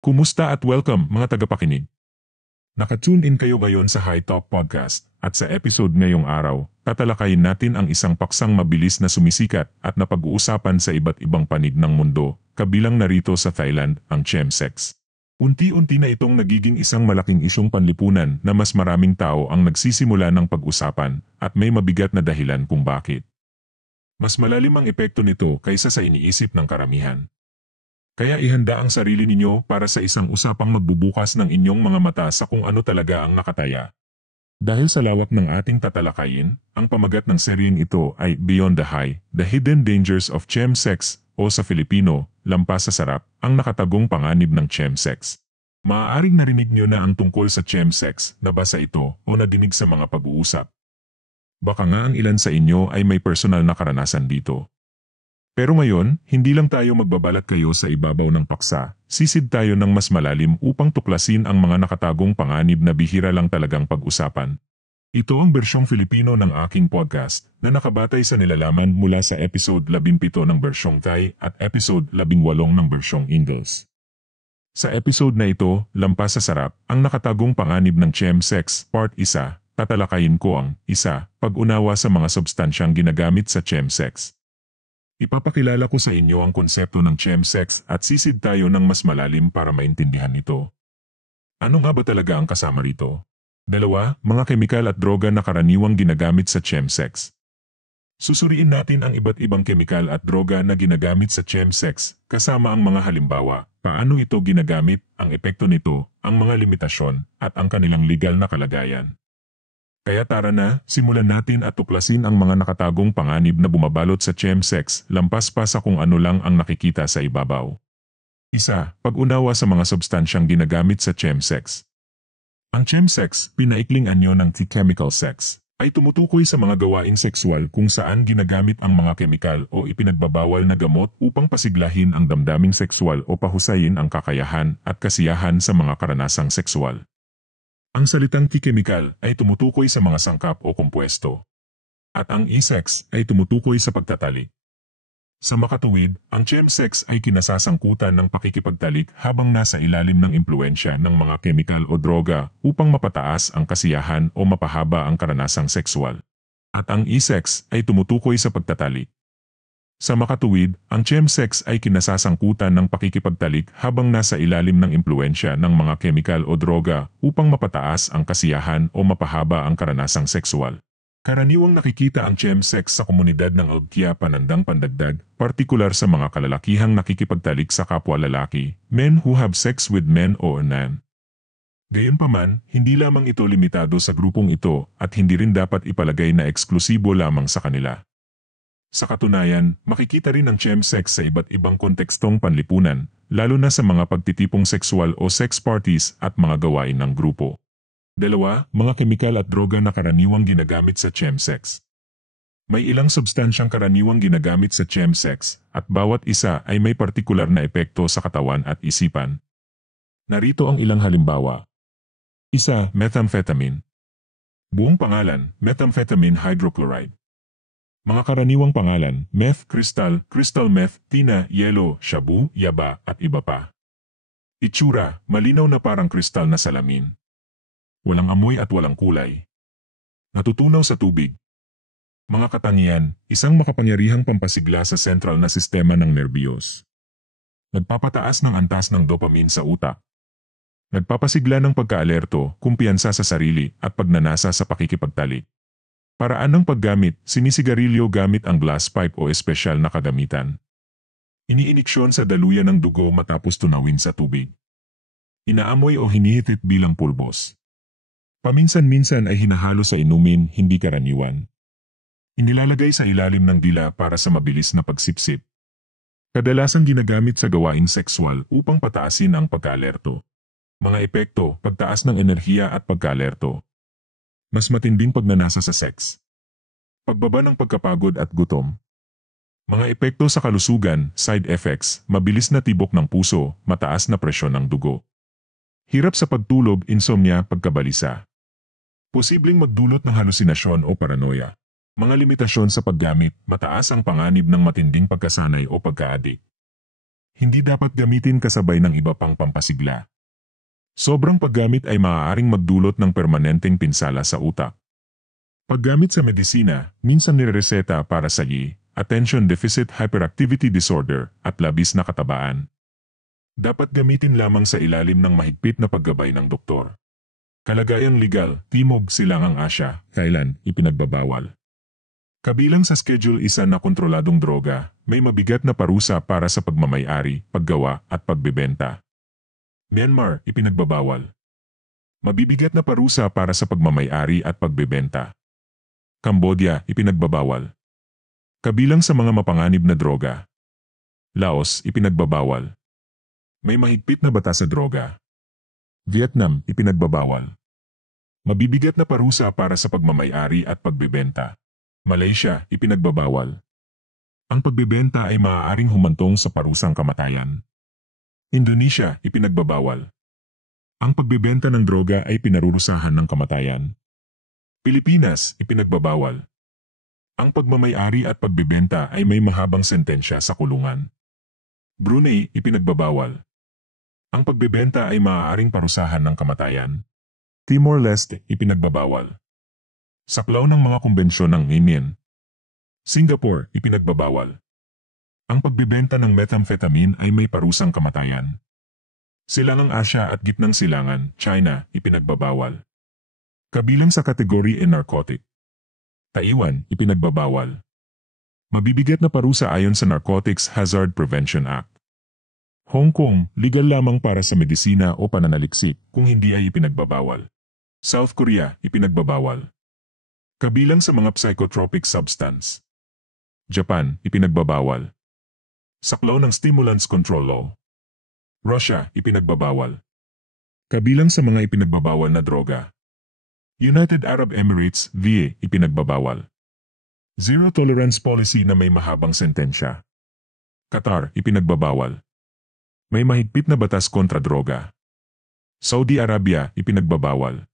Kumusta at welcome mga tagapakinig. Nakatune in kayo ngayon sa High Top Podcast at sa episode ngayong araw, tatalakayin natin ang isang paksang mabilis na sumisikat at napag-uusapan sa iba't ibang panig ng mundo, kabilang narito sa Thailand, ang chemsex. Unti-unti na itong nagiging isang malaking isyong panlipunan na mas maraming tao ang nagsisimula ng pag-usapan at may mabigat na dahilan kung bakit. Mas malalim ang epekto nito kaysa sa iniisip ng karamihan. Kaya ihanda ang sarili ninyo para sa isang usapang magbubukas ng inyong mga mata sa kung ano talaga ang nakataya. Dahil sa lawak ng ating tatalakayin, ang pamagat ng seryeng ito ay Beyond the High, The Hidden Dangers of Chemsex o sa Filipino, Lampas sa Sarap, ang nakatagong panganib ng chemsex. Maaaring narinig nyo na ang tungkol sa chemsex, nabasa ito o nadinig sa mga pag-uusap. Baka nga ang ilan sa inyo ay may personal na karanasan dito. Pero ngayon, hindi lang tayo magbabalat kayo sa ibabaw ng paksa, sisid tayo ng mas malalim upang tuklasin ang mga nakatagong panganib na bihira lang talagang pag-usapan. Ito ang bersyong Filipino ng aking podcast na nakabatay sa nilalaman mula sa episode 17 ng bersyong Thai at episode 18 ng bersyong English. Sa episode na ito, Lampas sa Sarap, ang nakatagong panganib ng chemsex, Part 1, tatalakayin ko ang 1. Pag-unawa sa mga substansyang ginagamit sa chemsex. Ipapakilala ko sa inyo ang konsepto ng chemsex at sisid tayo ng mas malalim para maintindihan ito. Ano nga ba talaga ang kasama rito? 2. Mga kemikal at droga na karaniwang ginagamit sa chemsex. Susuriin natin ang iba't ibang kemikal at droga na ginagamit sa chemsex, kasama ang mga halimbawa, paano ito ginagamit, ang epekto nito, ang mga limitasyon, at ang kanilang legal na kalagayan. Kaya tara na, simulan natin at tuklasin ang mga nakatagong panganib na bumabalot sa chemsex, lampas pa sa kung ano lang ang nakikita sa ibabaw. 1. Pag-unawa sa mga substansyang ginagamit sa chemsex. Ang chemsex, pinaikling anyo ng chemical sex, ay tumutukoy sa mga gawain sexual kung saan ginagamit ang mga kemikal o ipinagbabawal na gamot upang pasiglahin ang damdaming sexual o pahusayin ang kakayahan at kasiyahan sa mga karanasang sexual. Ang salitang chemical ay tumutukoy sa mga sangkap o kompuesto. At ang e-sex ay tumutukoy sa pagtatalik. Sa makatuwid, ang chemsex ay kinasasangkutan ng pakikipagtalik habang nasa ilalim ng impluensya ng mga kemikal o droga upang mapataas ang kasiyahan o mapahaba ang karanasang sexual. At ang e-sex ay tumutukoy sa pagtatalik. Sa makatuwid, ang chemsex ay kinasasangkutan ng pakikipagtalik habang nasa ilalim ng impluensya ng mga kemikal o droga upang mapataas ang kasiyahan o mapahaba ang karanasang sexual. Karaniwang nakikita ang chemsex sa komunidad ng LGBTQ panandang pandagdag, partikular sa mga kalalakihang nakikipagtalik sa kapwa lalaki, men who have sex with men o anan. Gayunpaman, hindi lamang ito limitado sa grupong ito at hindi rin dapat ipalagay na eksklusibo lamang sa kanila. Sa katunayan, makikita rin ang chemsex sa iba't ibang kontekstong panlipunan, lalo na sa mga pagtitipong sexual o sex parties at mga gawain ng grupo. 2. Mga kemikal at droga na karaniwang ginagamit sa chemsex. May ilang substansyang karaniwang ginagamit sa chemsex, at bawat isa ay may partikular na epekto sa katawan at isipan. Narito ang ilang halimbawa. 1. Methamphetamine. Buong pangalan, methamphetamine hydrochloride. Mga karaniwang pangalan, meth, crystal, crystal meth, tina, yelo, shabu, yaba, at iba pa. Itsura, malinaw na parang kristal na salamin. Walang amoy at walang kulay. Natutunaw sa tubig. Mga katangian, isang makapangyarihang pampasigla sa sentral na sistema ng nerbiyos. Nagpapataas ng antas ng dopamine sa utak. Nagpapasigla ng pagkaalerto, kumpiyansa sa sarili, at pagnanasa sa pakikipagtalik. Paraan ng paggamit, sinisigarilyo gamit ang glass pipe o espesyal na kagamitan. Iniiniksyon sa daluyan ng dugo matapos tunawin sa tubig. Inaamoy o hinihitit bilang pulbos. Paminsan-minsan ay hinahalo sa inumin, hindi karaniwan. Inilalagay sa ilalim ng dila para sa mabilis na pagsipsip. Kadalasang ginagamit sa gawain sexual upang pataasin ang pagkaalerto. Mga epekto, pagtaas ng enerhiya at pagkaalerto. Mas matinding pagnanasa sa sex. Pagbaba ng pagkapagod at gutom. Mga epekto sa kalusugan, side effects, mabilis na tibok ng puso, mataas na presyon ng dugo. Hirap sa pagtulog, insomnia, pagkabalisa. Posibleng magdulot ng halusinasyon o paranoia. Mga limitasyon sa paggamit, mataas ang panganib ng matinding pagkasanay o pagka-addict. hindi dapat gamitin kasabay ng iba pang pampasigla. Sobrang paggamit ay maaaring magdulot ng permanenteng pinsala sa utak. Paggamit sa medisina, minsan nirereseta para sa attention deficit hyperactivity disorder at labis na katabaan. Dapat gamitin lamang sa ilalim ng mahigpit na paggabay ng doktor. Kalagayang legal, Timog Silangang Asya, kailan ipinagbabawal. Kabilang sa Schedule 1 na kontroladong droga, may mabigat na parusa para sa pagmamay-ari, paggawa at pagbebenta. Myanmar, ipinagbabawal. Mabibigat na parusa para sa pagmamay-ari at pagbebenta. Cambodia, ipinagbabawal. Kabilang sa mga mapanganib na droga. Laos, ipinagbabawal. May mahigpit na batas sa droga. Vietnam, ipinagbabawal. Mabibigat na parusa para sa pagmamay-ari at pagbebenta. Malaysia, ipinagbabawal. Ang pagbebenta ay maaaring humantong sa parusang kamatayan. Indonesia, ipinagbabawal. Ang pagbebenta ng droga ay pinarurusahan ng kamatayan. Pilipinas, ipinagbabawal. Ang pagmamay-ari at pagbebenta ay may mahabang sentensya sa kulungan. Brunei, ipinagbabawal. Ang pagbebenta ay maaaring parusahan ng kamatayan. Timor-Leste, ipinagbabawal. Saklaw ng mga kumbensyon ng Union. Singapore, ipinagbabawal. Ang pagbebenta ng methamphetamine ay may parusang kamatayan. Silangang Asya at Gitnang Silangan, China, ipinagbabawal. Kabilang sa kategory e narcotic. Taiwan, ipinagbabawal. Mabibigat na parusa ayon sa Narcotics Hazard Prevention Act. Hong Kong, legal lamang para sa medisina o pananaliksik kung hindi ay ipinagbabawal. South Korea, ipinagbabawal. Kabilang sa mga psychotropic substance. Japan, ipinagbabawal. Saklaw ng Stimulants Control Law. Russia, ipinagbabawal. Kabilang sa mga ipinagbabawal na droga. United Arab Emirates, VA, ipinagbabawal. Zero tolerance policy na may mahabang sentensya. Qatar, ipinagbabawal. May mahigpit na batas kontra droga. Saudi Arabia, ipinagbabawal.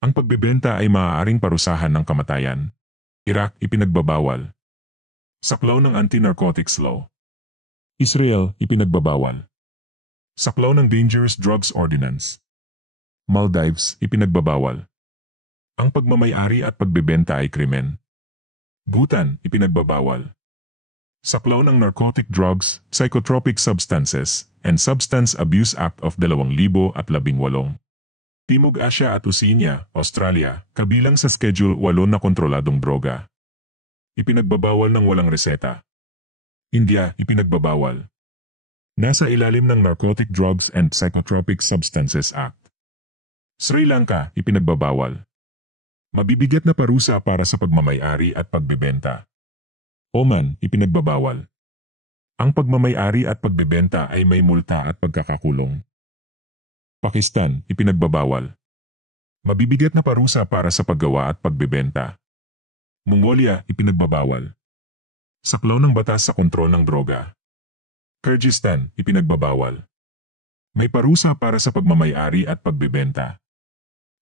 Ang pagbebenta ay maaaring parusahan ng kamatayan. Iraq, ipinagbabawal. Saklaw ng Anti-Narcotics Law. Israel, ipinagbabawal. Saklaw ng Dangerous Drugs Ordinance. Maldives, ipinagbabawal. Ang pagmamay-ari at pagbebenta ay krimen. Bhutan, ipinagbabawal. Saklaw ng Narcotic Drugs, Psychotropic Substances, and Substance Abuse Act of 2018. Timog Asya at Oceania, Australia, kabilang sa Schedule 8 na kontroladong droga. Ipinagbabawal ng walang reseta. India, ipinagbabawal. Nasa ilalim ng Narcotic Drugs and Psychotropic Substances Act. Sri Lanka, ipinagbabawal. Mabibigat na parusa para sa pagmamay-ari at pagbebenta. Oman, ipinagbabawal. Ang pagmamay-ari at pagbebenta ay may multa at pagkakakulong. Pakistan, ipinagbabawal. Mabibigat na parusa para sa paggawa at pagbebenta. Mongolia, ipinagbabawal. Saklaw ng batas sa kontrol ng droga. Kyrgyzstan, ipinagbabawal. May parusa para sa pagmamay-ari at pagbebenta.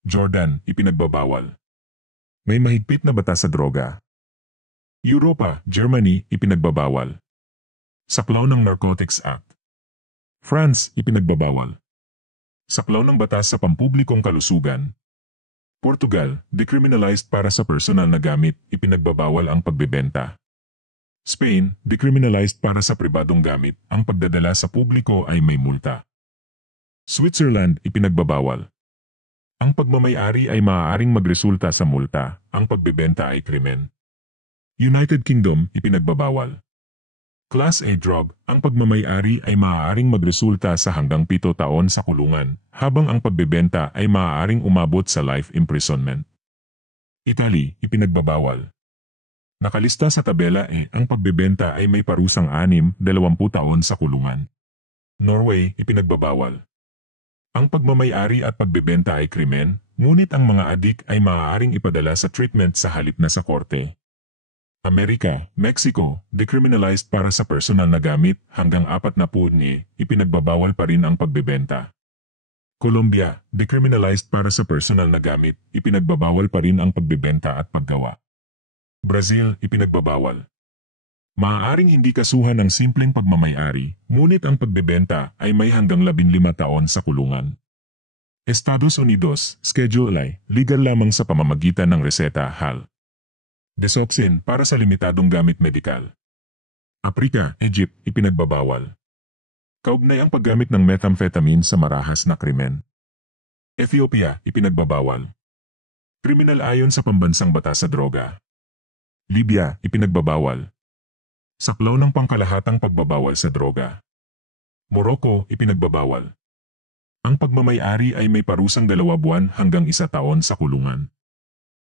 Jordan, ipinagbabawal. May mahigpit na batas sa droga. Europa, Germany, ipinagbabawal. Saklaw ng Narcotics Act. France, ipinagbabawal. Saklaw ng batas sa pampublikong kalusugan. Portugal, decriminalized para sa personal na gamit, ipinagbabawal ang pagbebenta. Spain, decriminalized para sa pribadong gamit, ang pagdadala sa publiko ay may multa. Switzerland, ipinagbabawal. Ang pagmamay-ari ay maaaring magresulta sa multa, ang pagbebenta ay krimen. United Kingdom, ipinagbabawal. Class A drug, ang pagmamay-ari ay maaaring magresulta sa hanggang 7 taon sa kulungan, habang ang pagbebenta ay maaaring umabot sa life imprisonment. Italy, ipinagbabawal. Nakalista sa tabela E, ang pagbebenta ay may parusang 20 taon sa kulungan. Norway, ipinagbabawal. Ang pagmamay-ari at pagbebenta ay krimen, ngunit ang mga adik ay maaaring ipadala sa treatment sa halip na sa korte. Amerika, Mexico, decriminalized para sa personal na gamit hanggang 40 ni, ipinagbabawal pa rin ang pagbebenta. Colombia, decriminalized para sa personal na gamit, ipinagbabawal pa rin ang pagbebenta at paggawa. Brazil, ipinagbabawal. Maaaring hindi kasuhan ng simpleng pagmamay-ari, ngunit ang pagbebenta ay may hanggang 15 taon sa kulungan. Estados Unidos, Schedule I, legal lamang sa pamamagitan ng reseta HAL. Desoxin para sa limitadong gamit medikal. Africa, Egypt, ipinagbabawal. Kaugnay ang paggamit ng methamphetamine sa marahas na krimen. Ethiopia, ipinagbabawal. Kriminal ayon sa pambansang batas sa droga. Libya, ipinagbabawal. Saklaw ng pangkalahatang pagbabawal sa droga. Morocco, ipinagbabawal. Ang pagmamay-ari ay may parusang 2 buwan hanggang 1 taon sa kulungan.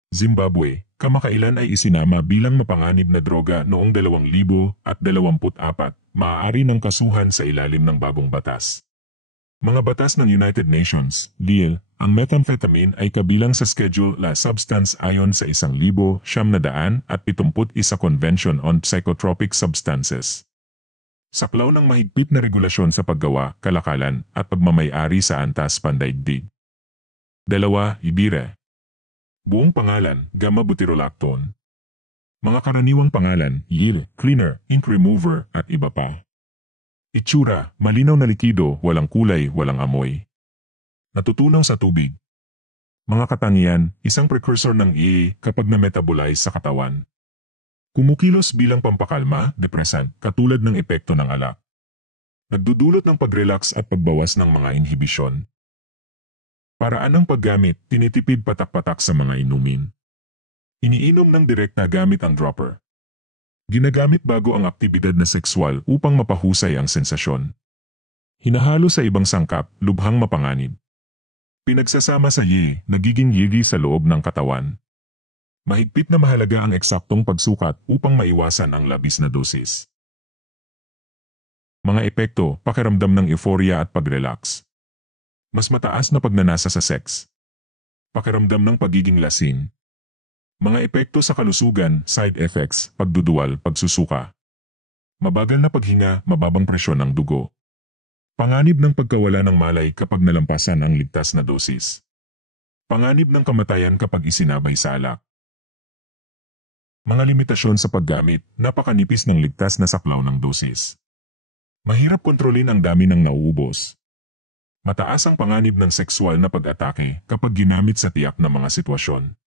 Zimbabwe, kamakailan ay isinama bilang mapanganib na droga noong 2024, maaari ng kasuhan sa ilalim ng bagong batas. Mga batas ng United Nations, DIL, ang methamphetamine ay kabilang sa Schedule I substance ayon sa 1,971 Convention on Psychotropic Substances. Saklaw ng mahigpit na regulasyon sa paggawa, kalakalan, at pagmamay-ari sa antas pandaigdig. 2. Ibire. Buong pangalan, gamma-butyrolactone. Mga karaniwang pangalan, yield, cleaner, ink remover, at iba pa. Itsura, malinaw na likido, walang kulay, walang amoy. Natutunaw sa tubig. Mga katangian, isang precursor ng EA kapag na-metabolize sa katawan. Kumukilos bilang pampakalma, depressant, katulad ng epekto ng alak. Nagdudulot ng pag-relax at pagbawas ng mga inhibisyon. Paraan ng paggamit, tinitipid patak-patak sa mga inumin. Iniinom ng direkta gamit ang dropper. Ginagamit bago ang aktibidad na sexual upang mapahusay ang sensasyon. Hinahalo sa ibang sangkap, lubhang mapanganib. Pinagsasama sa nagiging yigi sa loob ng katawan. Mahigpit na mahalaga ang eksaktong pagsukat upang maiwasan ang labis na dosis. Mga epekto, pakiramdam ng euphoria at pag-relax. Mas mataas na pagnanasa sa sex. Pakiramdam ng pagiging lasing. Mga epekto sa kalusugan, side effects, pagduduwal, pagsusuka. Mabagal na paghinga, mababang presyon ng dugo. Panganib ng pagkawala ng malay kapag nalampasan ang ligtas na dosis. Panganib ng kamatayan kapag isinabay sa alak. Mga limitasyon sa paggamit, napakanipis ng ligtas na saklaw ng dosis. Mahirap kontrolin ang dami ng nauubos. Mataas ang panganib ng sexual na pag-atake kapag ginamit sa tiyak na mga sitwasyon.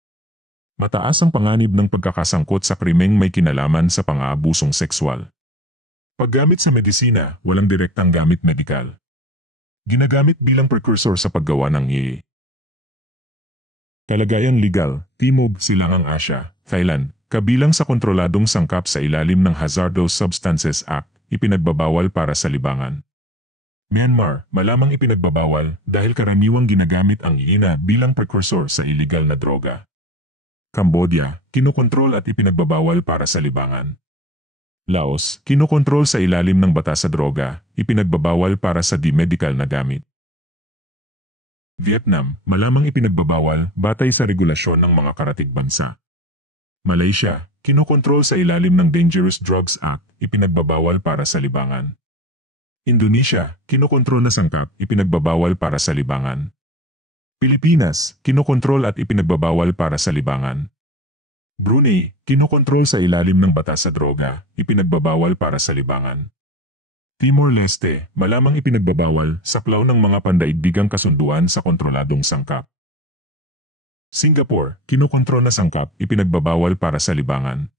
Mataas ang panganib ng pagkakasangkot sa krimeng may kinalaman sa pang-aabusong sexual. Paggamit sa medisina, walang direktang gamit medikal. Ginagamit bilang precursor sa paggawa ng EA. Kalagayang legal, Timog, Silangang Asya, Thailand, kabilang sa kontroladong sangkap sa ilalim ng Hazardous Substances Act, ipinagbabawal para sa libangan. Myanmar, malamang ipinagbabawal dahil karaniwang ginagamit ang EA bilang precursor sa illegal na droga. Cambodia, kinokontrol at ipinagbabawal para sa libangan. Laos, kinokontrol sa ilalim ng batas sa droga, ipinagbabawal para sa di-medical na gamit. Vietnam, malamang ipinagbabawal batay sa regulasyon ng mga karatig bansa. Malaysia, kinokontrol sa ilalim ng Dangerous Drugs Act, ipinagbabawal para sa libangan. Indonesia, kinokontrol na sangkap, ipinagbabawal para sa libangan. Pilipinas, kinokontrol at ipinagbabawal para sa libangan. Brunei, kinokontrol sa ilalim ng batas sa droga, ipinagbabawal para sa libangan. Timor-Leste, malamang ipinagbabawal, saklaw ng mga pandaigdigang kasunduan sa kontroladong sangkap. Singapore, kinokontrol na sangkap, ipinagbabawal para sa libangan.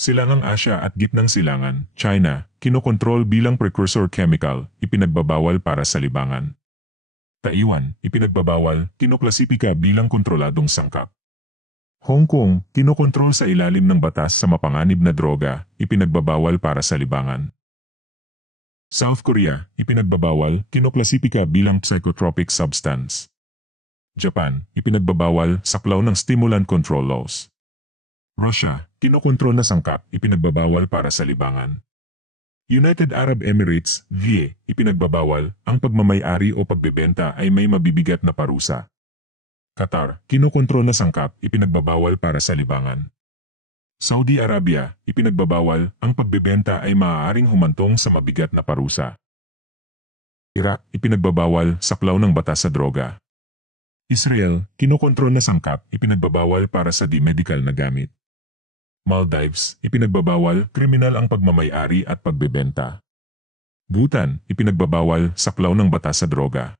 Silangang Asya at Gitnang Silangan, China, kinokontrol bilang precursor chemical, ipinagbabawal para sa libangan. Taiwan, ipinagbabawal, kinoklasipika bilang kontroladong sangkap. Hong Kong, kinokontrol sa ilalim ng batas sa mapanganib na droga, ipinagbabawal para sa libangan. South Korea, ipinagbabawal, kinoklasipika bilang psychotropic substance. Japan, ipinagbabawal, saklaw ng stimulant control laws. Russia, kinokontrol na sangkap, ipinagbabawal para sa libangan. United Arab Emirates, VA, ipinagbabawal, ang pagmamay-ari o pagbebenta ay may mabibigat na parusa. Qatar, kinokontrol na sangkap, ipinagbabawal para sa libangan. Saudi Arabia, ipinagbabawal, ang pagbebenta ay maaaring humantong sa mabigat na parusa. Iraq, ipinagbabawal, saklaw ng batas sa droga. Israel, kinokontrol na sangkap, ipinagbabawal para sa di-medical na gamit. Maldives, ipinagbabawal, kriminal ang pagmamay-ari at pagbebenta. Bhutan, ipinagbabawal, saklaw ng batas sa droga.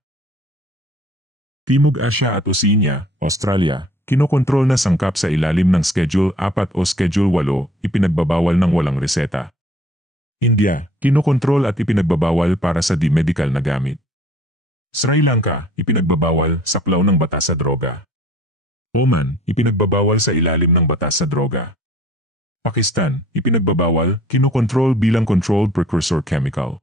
Timog Asya at Oceania, Australia, kinokontrol na sangkap sa ilalim ng Schedule 4 o Schedule 8, ipinagbabawal ng walang reseta. India, kinokontrol at ipinagbabawal para sa di-medical na gamit. Sri Lanka, ipinagbabawal, saklaw ng batas sa droga. Oman, ipinagbabawal sa ilalim ng batas sa droga. Pakistan, ipinagbabawal, kinokontrol bilang controlled precursor chemical.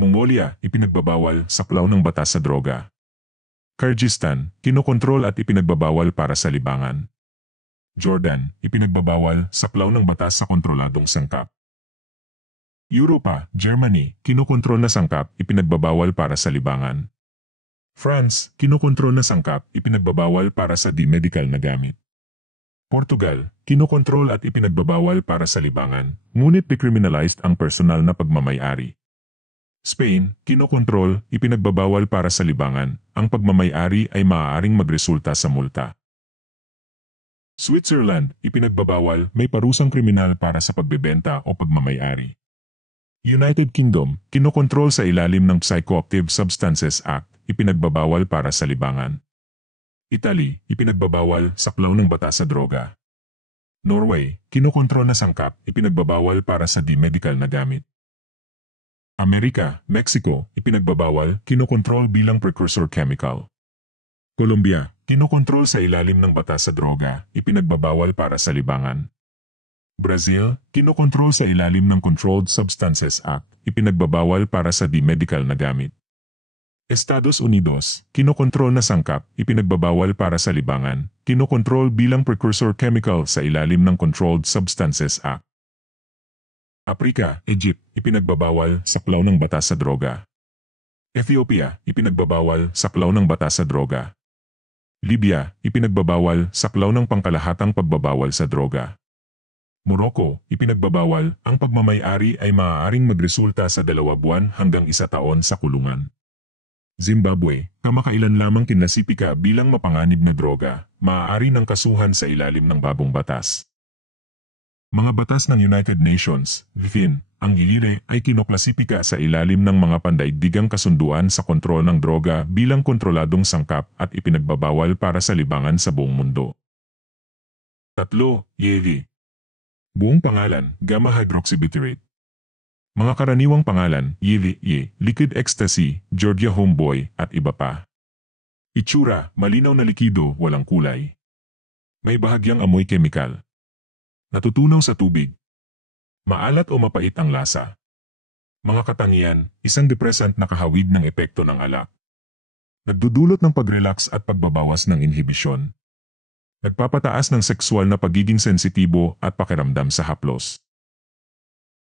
Mongolia, ipinagbabawal, saklaw ng batas sa droga. Kyrgyzstan, kinokontrol at ipinagbabawal para sa libangan. Jordan, ipinagbabawal, saklaw ng batas sa kontroladong sangkap. Europa, Germany, kinokontrol na sangkap, ipinagbabawal para sa libangan. France, kinokontrol na sangkap, ipinagbabawal para sa di-medical na gamit. Portugal, kinokontrol at ipinagbabawal para sa libangan, ngunit decriminalized ang personal na pagmamay-ari. Spain, kinokontrol, ipinagbabawal para sa libangan, ang pagmamay-ari ay maaaring magresulta sa multa. Switzerland, ipinagbabawal, may parusang kriminal para sa pagbebenta o pagmamay-ari. United Kingdom, kinokontrol sa ilalim ng Psychoactive Substances Act, ipinagbabawal para sa libangan. Italy, ipinagbabawal, saklaw ng batas sa droga. Norway, kinokontrol na sangkap, ipinagbabawal para sa di-medical na gamit. Amerika, Mexico, ipinagbabawal, kinokontrol bilang precursor chemical. Colombia, kinokontrol sa ilalim ng batas sa droga, ipinagbabawal para sa libangan. Brazil, kinokontrol sa ilalim ng Controlled Substances Act, ipinagbabawal para sa di-medical na gamit. Estados Unidos, kinokontrol na sangkap, ipinagbabawal para sa libangan, kinokontrol bilang precursor chemical sa ilalim ng Controlled Substances Act. Africa, Egypt, ipinagbabawal, saklaw ng batas sa droga. Ethiopia, ipinagbabawal, saklaw ng batas sa droga. Libya, ipinagbabawal, saklaw ng pangkalahatang pagbabawal sa droga. Morocco, ipinagbabawal, ang pagmamay-ari ay maaaring magresulta sa 2 buwan hanggang 1 taon sa kulungan. Zimbabwe, kamakailan lamang kinlasipika bilang mapanganib na droga, maaari ng kasuhan sa ilalim ng bagong batas. Mga batas ng United Nations, WIFIN, ang ILIRE ay kinoklasipika sa ilalim ng mga pandaigdigang kasunduan sa kontrol ng droga bilang kontroladong sangkap at ipinagbabawal para sa libangan sa buong mundo. 3. YEVI. Buong pangalan, gamma-hydroxybutyrate. Mga karaniwang pangalan, YEVI, liquid ecstasy, Georgia homeboy, at iba pa. Itsura, malinaw na likido, walang kulay. May bahagyang amoy kemikal. Natutunaw sa tubig. Maalat o mapait ang lasa. Mga katangian, isang depressant na kahawig ng epekto ng alak. Nagdudulot ng pag-relax at pagbabawas ng inhibisyon. Nagpapataas ng sexual na pagiging sensitibo at pakiramdam sa haplos.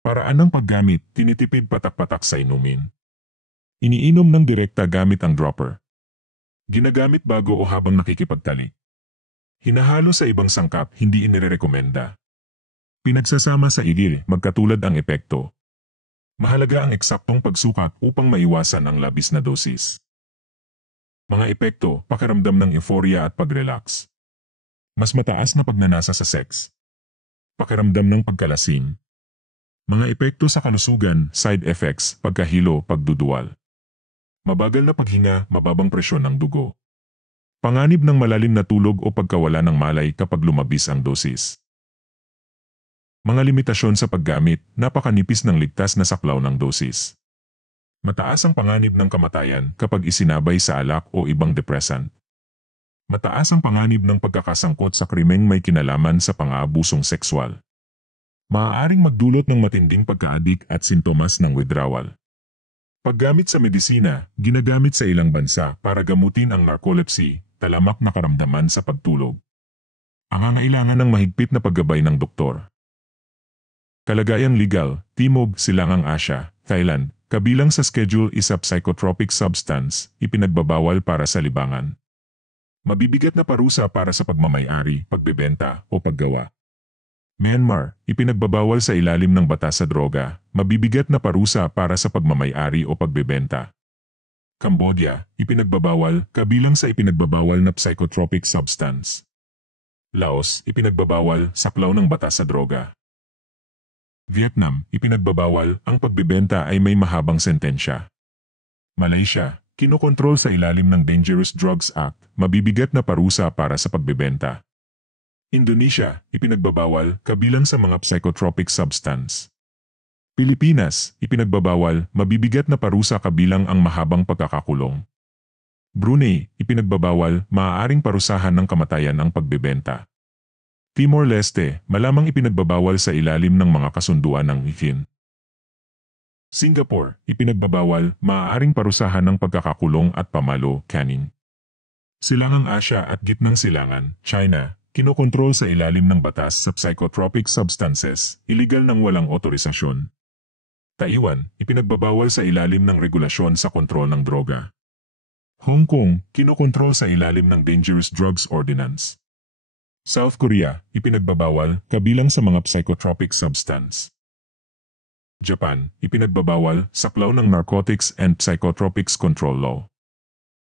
Paraan ng paggamit, tinitipid patak-patak sa inumin. Iniinom ng direkta gamit ang dropper. Ginagamit bago o habang nakikipagtalik. Hinahalo sa ibang sangkap, hindi inirekomenda. Pinagsasama sa igil, magkatulad ang epekto. Mahalaga ang eksaktong pagsukat upang maiwasan ang labis na dosis. Mga epekto, pakiramdam ng euphoria at pag-relax. Mas mataas na pagnanasa sa sex. Pakiramdam ng pagkalasing. Mga epekto sa kalusugan, side effects, pagkahilo, pagduduwal. Mabagal na paghinga, mababang presyon ng dugo. Panganib ng malalim na tulog o pagkawala ng malay kapag lumabis ang dosis. Mga limitasyon sa paggamit, napakanipis ng ligtas na saklaw ng dosis. Mataas ang panganib ng kamatayan kapag isinabay sa alak o ibang depressant. Mataas ang panganib ng pagkakasangkot sa krimeng may kinalaman sa pang-aabusong sexual. Maaaring magdulot ng matinding pagka-addict at sintomas ng withdrawal. Paggamit sa medisina, ginagamit sa ilang bansa para gamutin ang narcolepsy, talamak na karamdaman sa pagtulog. Ang angailangan ng mahigpit na paggabay ng doktor. Kalagayang legal, Timog, Silangang Asya, Thailand, kabilang sa Schedule 1 psychotropic substance, ipinagbabawal para sa libangan. Mabibigat na parusa para sa pagmamay-ari, pagbebenta, o paggawa. Myanmar, ipinagbabawal sa ilalim ng batas sa droga, mabibigat na parusa para sa pagmamay-ari o pagbebenta. Cambodia, ipinagbabawal, kabilang sa ipinagbabawal na psychotropic substance. Laos, ipinagbabawal saklaw ng batas sa droga. Vietnam, ipinagbabawal ang pagbebenta ay may mahabang sentensya. Malaysia, kinokontrol sa ilalim ng Dangerous Drugs Act, mabibigat na parusa para sa pagbebenta. Indonesia, ipinagbabawal kabilang sa mga psychotropic substance. Pilipinas, ipinagbabawal mabibigat na parusa kabilang ang mahabang pagkakakulong. Brunei, ipinagbabawal maaaring parusahan ng kamatayan ang pagbebenta. Timor-Leste, malamang ipinagbabawal sa ilalim ng mga kasunduan ng ICIN. Singapore, ipinagbabawal maaaring parusahan ng pagkakakulong at pamalo, caning. Silangang Asya at Gitnang Silangan, China, kinokontrol sa ilalim ng batas sa psychotropic substances, illegal ng walang otorisasyon. Taiwan, ipinagbabawal sa ilalim ng regulasyon sa kontrol ng droga. Hong Kong, kinokontrol sa ilalim ng Dangerous Drugs Ordinance. South Korea, ipinagbabawal kabilang sa mga psychotropic substance. Japan, ipinagbabawal saklaw ng Narcotics and Psychotropics Control Law.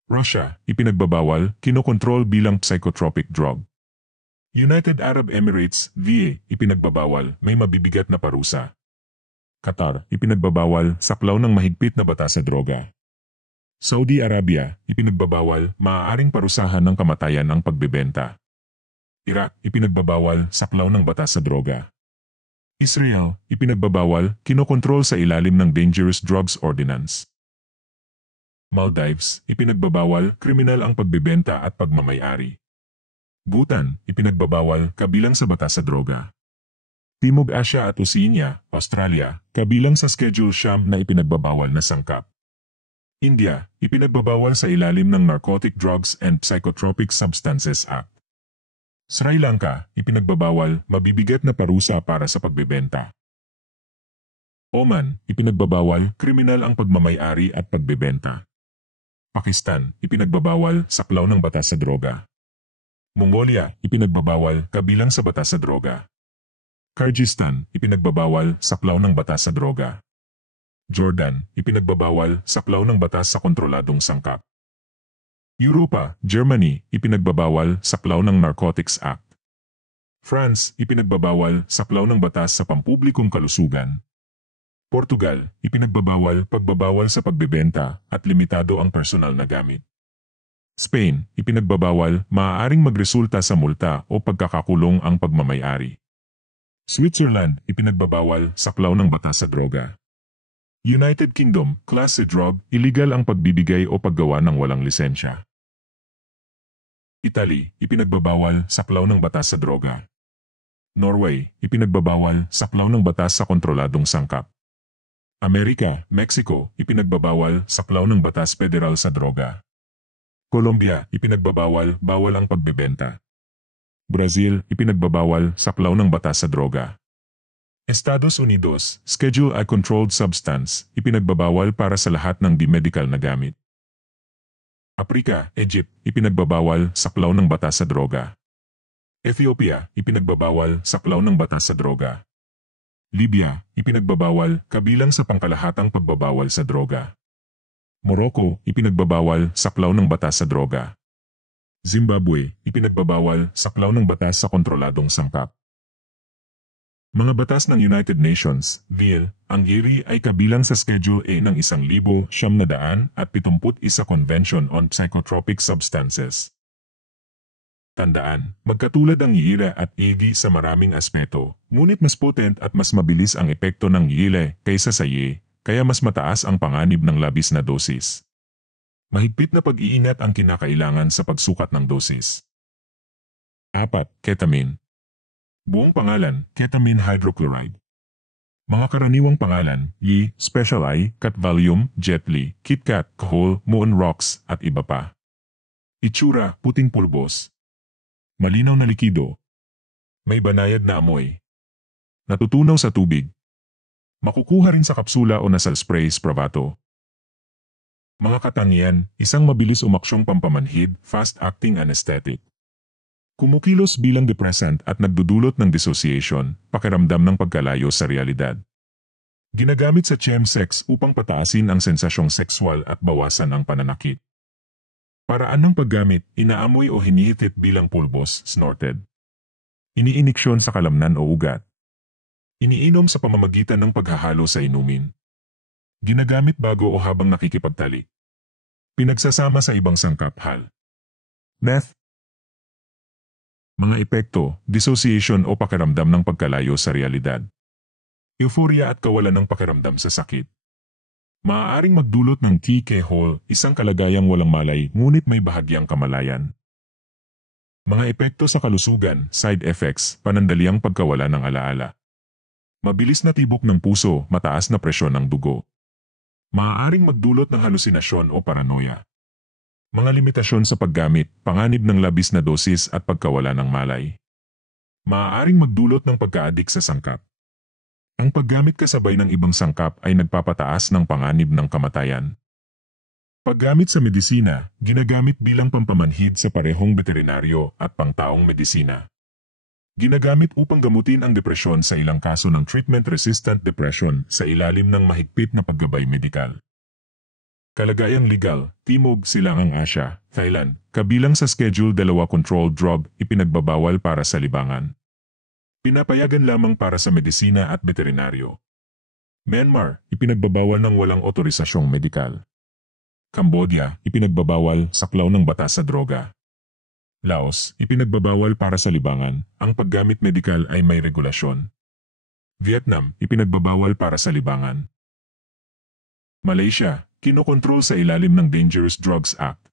Russia, ipinagbabawal, kinokontrol bilang psychotropic drug. United Arab Emirates, VA, ipinagbabawal, may mabibigat na parusa. Qatar, ipinagbabawal, saklaw ng mahigpit na batas sa droga. Saudi Arabia, ipinagbabawal, maaaring parusahan ng kamatayan ang pagbebenta. Iraq, ipinagbabawal, saklaw ng batas sa droga. Israel, ipinagbabawal, kinokontrol sa ilalim ng Dangerous Drugs Ordinance. Maldives, ipinagbabawal, kriminal ang pagbebenta at pagmamayari. Bhutan, ipinagbabawal, kabilang sa batas sa droga. Timog Asya at Oceania, Australia, kabilang sa Schedule Siyam na ipinagbabawal na sangkap. India, ipinagbabawal sa ilalim ng Narcotic Drugs and Psychotropic Substances Act. Sri Lanka, ipinagbabawal, mabibigat na parusa para sa pagbebenta. Oman, ipinagbabawal, kriminal ang pagmamayari at pagbebenta. Pakistan, ipinagbabawal, saklaw ng batas sa droga. Mongolia, ipinagbabawal, kabilang sa batas sa droga. Kyrgyzstan, ipinagbabawal, saklaw ng batas sa droga. Jordan, ipinagbabawal, saklaw ng batas sa kontroladong sangkap. Europa, Germany, ipinagbabawal, saklaw ng Narcotics Act. France, ipinagbabawal, saklaw ng batas sa pampublikong kalusugan. Portugal, ipinagbabawal, pagbabawal sa pagbebenta at limitado ang personal na gamit. Spain, ipinagbabawal, maaaring magresulta sa multa o pagkakakulong ang pagmamayari. Switzerland, ipinagbabawal, saklaw ng batas sa droga. United Kingdom, Class C drug, illegal ang pagbibigay o paggawa ng walang lisensya. Italy, ipinagbabawal, saklaw ng batas sa droga. Norway, ipinagbabawal, saklaw ng batas sa kontroladong sangkap. Amerika, Mexico, ipinagbabawal, saklaw ng batas federal sa droga. Colombia, ipinagbabawal, bawal ang pagbebenta. Brazil, ipinagbabawal, saklaw ng batas sa droga. Estados Unidos, Schedule I Controlled Substance, ipinagbabawal para sa lahat ng di-medical na gamit. Africa, Egypt, ipinagbabawal, saklaw ng batas sa droga. Ethiopia, ipinagbabawal, saklaw ng batas sa droga. Libya, ipinagbabawal, kabilang sa pangkalahatang pagbabawal sa droga. Morocco, ipinagbabawal, saklaw ng batas sa droga. Zimbabwe, ipinagbabawal, saklaw ng batas sa kontroladong sangkap. Mga batas ng United Nations, VIL, ang YIRI ay kabilang sa Schedule A ng 1,971 Convention on Psychotropic Substances. Tandaan, magkatulad ang YIRA at EV sa maraming aspeto, ngunit mas potent at mas mabilis ang epekto ng YILE kaysa sa YE, kaya mas mataas ang panganib ng labis na dosis. Mahigpit na pag-iingat ang kinakailangan sa pagsukat ng dosis. 4. Ketamine. Buong pangalan, ketamine hydrochloride. Mga karaniwang pangalan, Yi, Special I, Cat Valium, Jetli, KitKat, Kahol, Moon Rocks, at iba pa. Itsura, puting pulbos. Malinaw na likido. May banayad na amoy. Natutunaw sa tubig. Makukuha rin sa kapsula o nasal spray Spravato. Mga katangian, isang mabilis umaksyong pampamanhid, fast-acting anesthetic. Kumukilos bilang depressant at nagdudulot ng dissociation, pakiramdam ng pagkalayo sa realidad. Ginagamit sa chemsex upang pataasin ang sensasyong sexual at bawasan ang pananakit. Paraan ng paggamit, inaamoy o hinihitit bilang pulbos, snorted. Iniiniksyon sa kalamnan o ugat. Iniinom sa pamamagitan ng paghahalo sa inumin. Ginagamit bago o habang nakikipagtalik. Pinagsasama sa ibang sangkap hal. Meth. Mga epekto, dissociation o pakiramdam ng pagkalayo sa realidad. Euphoria at kawalan ng pakiramdam sa sakit. Maaaring magdulot ng TK-hole, isang kalagayang walang malay ngunit may bahagyang kamalayan. Mga epekto sa kalusugan, side effects, panandaliang pagkawala ng alaala. Mabilis na tibok ng puso, mataas na presyon ng dugo. Maaaring magdulot ng halusinasyon o paranoia. Mga limitasyon sa paggamit, panganib ng labis na dosis at pagkawala ng malay. Maaaring magdulot ng pagka-addict sa sangkap. Ang paggamit kasabay ng ibang sangkap ay nagpapataas ng panganib ng kamatayan. Paggamit sa medisina, ginagamit bilang pampamanhid sa parehong veterinaryo at pangtaong medisina. Ginagamit upang gamutin ang depresyon sa ilang kaso ng treatment-resistant depression sa ilalim ng mahigpit na paggabay medikal. Kalagayang legal, Timog, Silangang Asya, Thailand, kabilang sa Schedule 2 controlled drug, ipinagbabawal para sa libangan. Pinapayagan lamang para sa medisina at veterinaryo. Myanmar, ipinagbabawal ng walang otorisasyong medikal. Cambodia, ipinagbabawal, saklaw ng batas sa droga. Laos, ipinagbabawal para sa libangan, ang paggamit medikal ay may regulasyon. Vietnam, ipinagbabawal para sa libangan. Malaysia, kinokontrol sa ilalim ng Dangerous Drugs Act.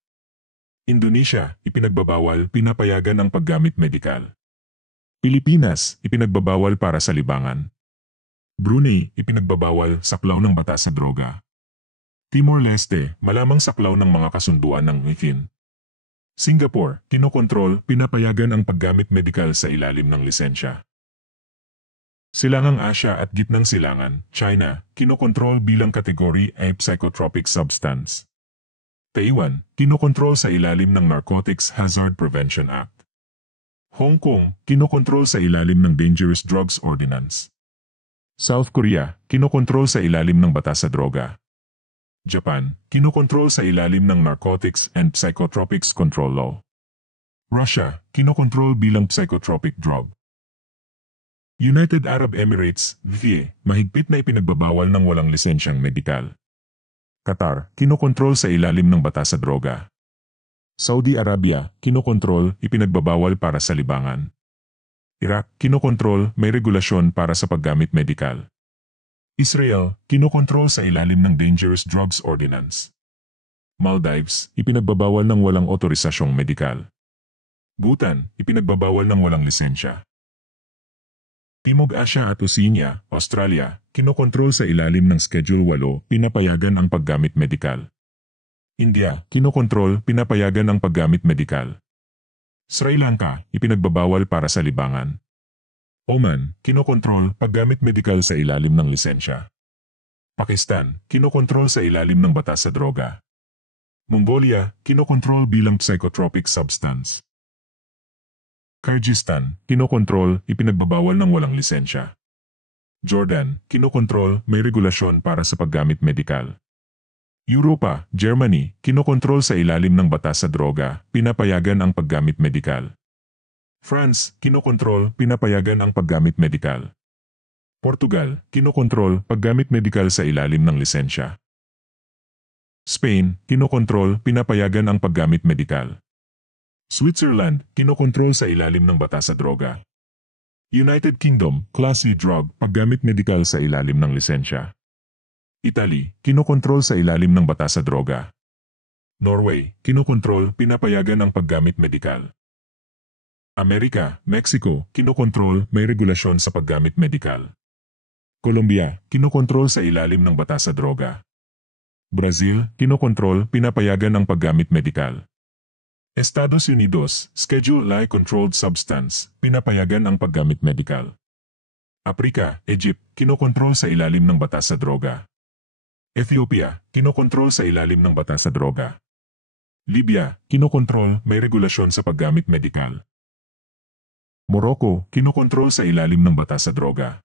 Indonesia, ipinagbabawal, pinapayagan ang paggamit medikal. Pilipinas, ipinagbabawal para sa libangan. Brunei, ipinagbabawal, saklaw ng batas sa droga. Timor-Leste, malamang saklaw ng mga kasunduan ng MIFIN. Singapore, kinokontrol, pinapayagan ang paggamit medikal sa ilalim ng lisensya. Silangang Asya at Gitnang Silangan, China, kinokontrol bilang kategory A psychotropic substance. Taiwan, kinokontrol sa ilalim ng Narcotics Hazard Prevention Act. Hong Kong, kinokontrol sa ilalim ng Dangerous Drugs Ordinance. South Korea, kinokontrol sa ilalim ng batas sa droga. Japan, kinokontrol sa ilalim ng Narcotics and Psychotropics Control Law. Russia, kinokontrol bilang psychotropic drug. United Arab Emirates, VA, mahigpit na ipinagbabawal ng walang lisensyang medikal. Qatar, kinokontrol sa ilalim ng batas sa droga. Saudi Arabia, kinokontrol, ipinagbabawal para sa libangan. Iraq, kinokontrol, may regulasyon para sa paggamit medikal. Israel, kinokontrol sa ilalim ng Dangerous Drugs Ordinance. Maldives, ipinagbabawal ng walang otorisasyong medikal. Bhutan, ipinagbabawal ng walang lisensya. Timog Asya at Oceania, Australia, kinokontrol sa ilalim ng Schedule 8, pinapayagan ang paggamit medikal. India, kinokontrol, pinapayagan ang paggamit medikal. Sri Lanka, ipinagbabawal para sa libangan. Oman, kinokontrol, paggamit medikal sa ilalim ng lisensya. Pakistan, kinokontrol sa ilalim ng batas sa droga. Mongolia, kinokontrol bilang psychotropic substance. Kyrgyzstan, kinokontrol, ipinagbabawal ng walang lisensya. Jordan, kinokontrol, may regulasyon para sa paggamit medikal. Europa, Germany, kinokontrol sa ilalim ng batas sa droga, pinapayagan ang paggamit medikal. France, kinokontrol, pinapayagan ang paggamit medikal. Portugal, kinokontrol, paggamit medikal sa ilalim ng lisensya. Spain, kinokontrol, pinapayagan ang paggamit medikal. Switzerland, kinokontrol sa ilalim ng batas sa droga. United Kingdom, Class C drug, paggamit medikal sa ilalim ng lisensya. Italy, kinokontrol sa ilalim ng batas sa droga. Norway, kinokontrol, pinapayagan ang paggamit medikal. Amerika, Mexico, kinokontrol, may regulasyon sa paggamit medikal. Colombia, kinokontrol sa ilalim ng batas sa droga. Brazil, kinokontrol, pinapayagan ang paggamit medikal. Estados Unidos, Schedule I controlled substance, pinapayagan ang paggamit medikal. Africa, Egypt, kinokontrol sa ilalim ng batas sa droga. Ethiopia, kinokontrol sa ilalim ng batas sa droga. Libya, kinokontrol, may regulasyon sa paggamit medikal. Morocco, kinokontrol sa ilalim ng batas sa droga.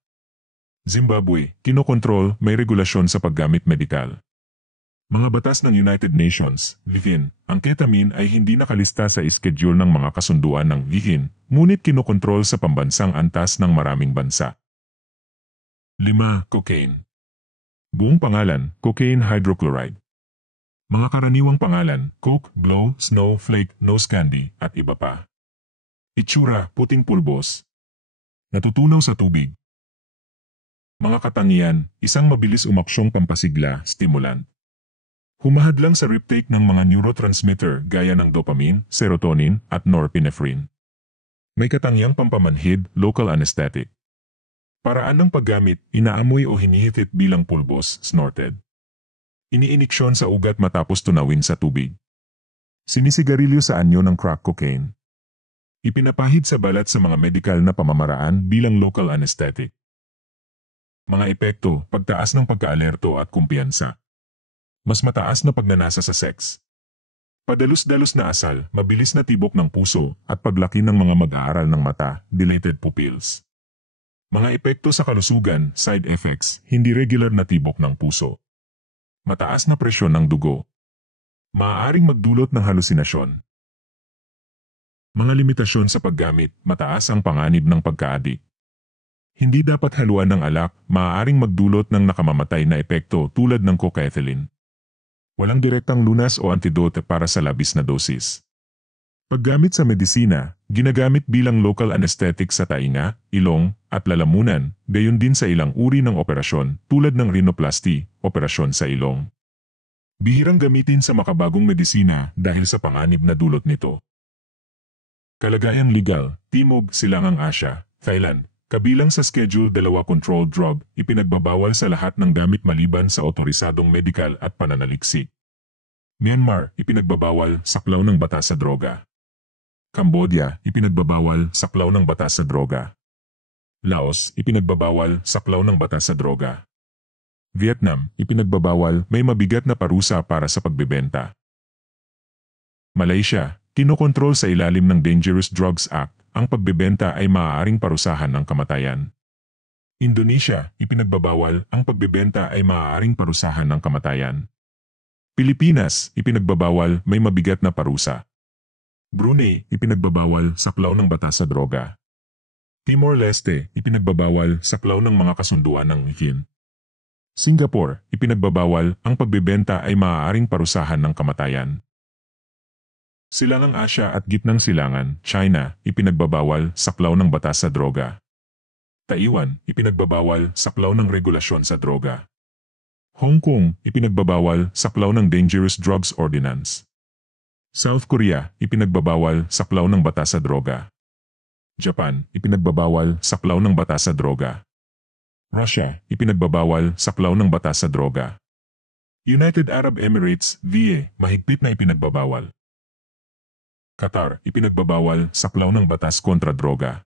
Zimbabwe, kinokontrol, may regulasyon sa paggamit medikal. Mga batas ng United Nations, VIHIN, ang ketamine ay hindi nakalista sa schedule ng mga kasunduan ng VIHIN, ngunit kinokontrol sa pambansang antas ng maraming bansa. 5. Cocaine. Buong pangalan, cocaine hydrochloride. Mga karaniwang pangalan, coke, blow, snow, flake, nose candy, at iba pa. Itsura, puting pulbos. Natutunaw sa tubig. Mga katangian, isang mabilis umaksyong pampasigla, stimulant. Humahadlang sa reuptake ng mga neurotransmitter gaya ng dopamine, serotonin, at norepinephrine. May katangiang pampamanhid, local anesthetic. Paraan ng paggamit, inaamoy o hinihitit bilang pulbos, snorted. Iniiniksyon sa ugat matapos tunawin sa tubig. Sinisigarilyo sa anyo ng crack cocaine. Ipinapahid sa balat sa mga medikal na pamamaraan bilang local anesthetic. Mga epekto, pagtaas ng pagkaalerto at kumpiyansa. Mas mataas na pagnanasa sa sex. Padalus-dalus na asal, mabilis na tibok ng puso, at paglaki ng mga mag-aaral ng mata, dilated pupils. Mga epekto sa kalusugan, side effects, hindi regular na tibok ng puso. Mataas na presyon ng dugo. Maaaring magdulot ng halusinasyon. Mga limitasyon sa paggamit, mataas ang panganib ng pagka-addict. Hindi dapat haluan ng alak, maaaring magdulot ng nakamamatay na epekto tulad ng cocaethylene. Walang direktang lunas o antidote para sa labis na dosis. Paggamit sa medisina, ginagamit bilang local anesthetic sa tainga, ilong, at lalamunan, gayon din sa ilang uri ng operasyon tulad ng rhinoplasty, operasyon sa ilong. Bihirang gamitin sa makabagong medisina dahil sa panganib na dulot nito. Kalagayang legal, Timog, Silangang Asya, Thailand, kabilang sa Schedule 2 controlled drug, ipinagbabawal sa lahat ng gamit maliban sa otorisadong medikal at pananaliksik. Myanmar, ipinagbabawal, saklaw ng batas sa droga. Cambodia, ipinagbabawal, saklaw ng batas sa droga. Laos, ipinagbabawal, saklaw ng batas sa droga. Vietnam, ipinagbabawal, may mabigat na parusa para sa pagbebenta. Malaysia, kinokontrol sa ilalim ng Dangerous Drugs Act, ang pagbebenta ay maaaring parusahan ng kamatayan. Indonesia, ipinagbabawal, ang pagbebenta ay maaaring parusahan ng kamatayan. Pilipinas, ipinagbabawal, may mabigat na parusa. Brunei, ipinagbabawal, saklaw ng batas sa droga. Timor-Leste, ipinagbabawal, saklaw ng mga kasunduan ng VIHIN. Singapore, ipinagbabawal, ang pagbebenta ay maaaring parusahan ng kamatayan. Silangang Asya at Gitnang Silangan, China, ipinagbabawal, saklaw ng batas sa droga. Taiwan, ipinagbabawal, saklaw ng regulasyon sa droga. Hong Kong, ipinagbabawal, saklaw ng Dangerous Drugs Ordinance. South Korea, ipinagbabawal, saklaw ng batas sa droga. Japan, ipinagbabawal, saklaw ng batas sa droga. Russia, ipinagbabawal, saklaw ng batas sa droga. United Arab Emirates, VA, mahigpit na ipinagbabawal. Qatar, ipinagbabawal, saklaw ng batas kontra droga.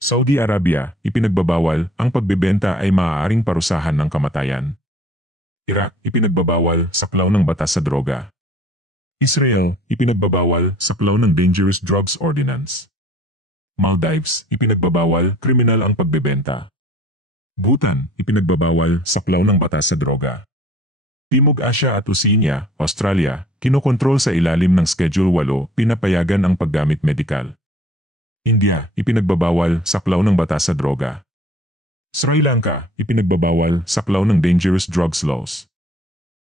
Saudi Arabia, ipinagbabawal, ang pagbebenta ay maaaring parusahan ng kamatayan. Iraq, ipinagbabawal, saklaw ng batas sa droga. Israel, ipinagbabawal, saklaw ng Dangerous Drugs Ordinance. Maldives, ipinagbabawal, kriminal ang pagbebenta. Bhutan, ipinagbabawal, saklaw ng batas sa droga. Timog Asya at Oceania, Australia, kinokontrol sa ilalim ng Schedule 8, pinapayagan ang paggamit medikal. India, ipinagbabawal, saklaw ng batas sa droga. Sri Lanka, ipinagbabawal, saklaw ng Dangerous Drugs Laws.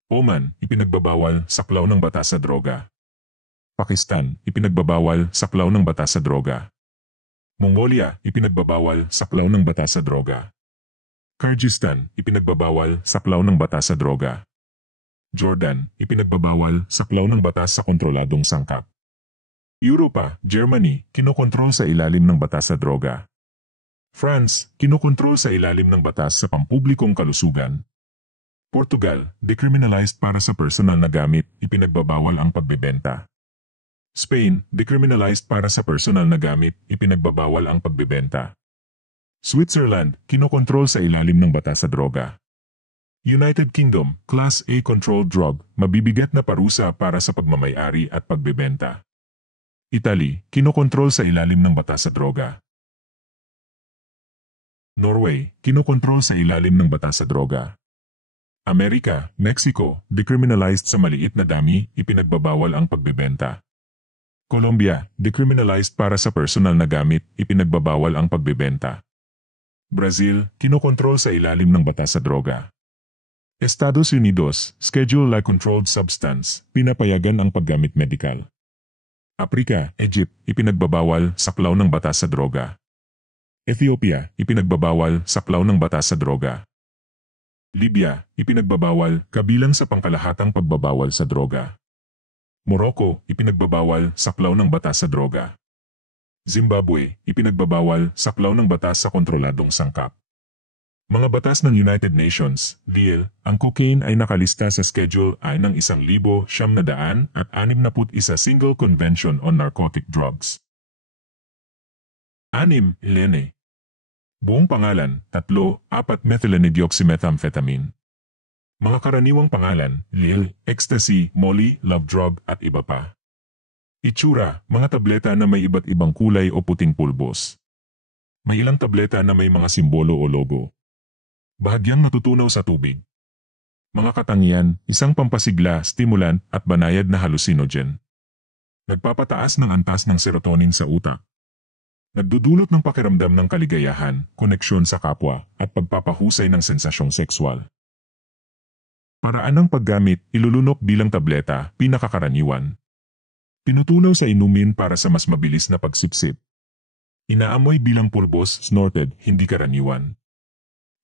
Oman, ipinagbabawal, saklaw ng batas sa droga. Pakistan, ipinagbabawal, saklaw ng batas sa droga. Mongolia, ipinagbabawal, saklaw ng batas sa droga. Kyrgyzstan, ipinagbabawal, saklaw ng batas sa droga. Jordan, ipinagbabawal, saklaw ng batas sa kontroladong sangkap. Europa, Germany, kinokontrol sa ilalim ng batas sa droga. France, kinokontrol sa ilalim ng batas sa pampublikong kalusugan. Portugal, decriminalized para sa personal na gamit, ipinagbabawal ang pagbebenta. Spain, decriminalized para sa personal na gamit, ipinagbabawal ang pagbebenta. Switzerland, kinokontrol sa ilalim ng batas sa droga. United Kingdom, Class A controlled drug, mabibigat na parusa para sa pagmamay-ari at pagbebenta. Italy, kinokontrol sa ilalim ng batas sa droga. Norway, kinokontrol sa ilalim ng batas sa droga. Amerika, Mexico, decriminalized sa maliit na dami, ipinagbabawal ang pagbebenta. Colombia, decriminalized para sa personal na gamit, ipinagbabawal ang pagbebenta. Brazil, kinokontrol sa ilalim ng batas sa droga. Estados Unidos, schedule like controlled substance, pinapayagan ang paggamit medikal. Africa, Egypt, ipinagbabawal, saklaw ng batas sa droga. Ethiopia, ipinagbabawal, saklaw ng batas sa droga. Libya, ipinagbabawal, kabilang sa pangkalahatang pagbabawal sa droga. Morocco, ipinagbabawal, saklaw ng batas sa droga. Zimbabwe, ipinagbabawal, saklaw ng batas sa kontroladong sangkap. Mga batas ng United Nations, DIL, ang cocaine ay nakalista sa Schedule I ng 1,961 Single Convention on Narcotic Drugs. 6. Lene. Buong pangalan, 3,4-methylene-dioxymethamphetamine. Mga karaniwang pangalan, Lil, Ecstasy, Molly, Love Drug at iba pa. Itsura, mga tableta na may iba't ibang kulay o puting pulbos. May ilang tableta na may mga simbolo o logo. Bahagyang natutunaw sa tubig. Mga katangian, isang pampasigla, stimulant at banayad na hallucinogen. Nagpapataas ng antas ng serotonin sa utak. Nagdudulot ng pakiramdam ng kaligayahan, koneksyon sa kapwa, at pagpapahusay ng sensasyong sexual. Paraan ng paggamit, ilulunok bilang tableta, pinakakaraniwan. Pinutunaw sa inumin para sa mas mabilis na pagsipsip. Inaamoy bilang pulbos, snorted, hindi karaniwan.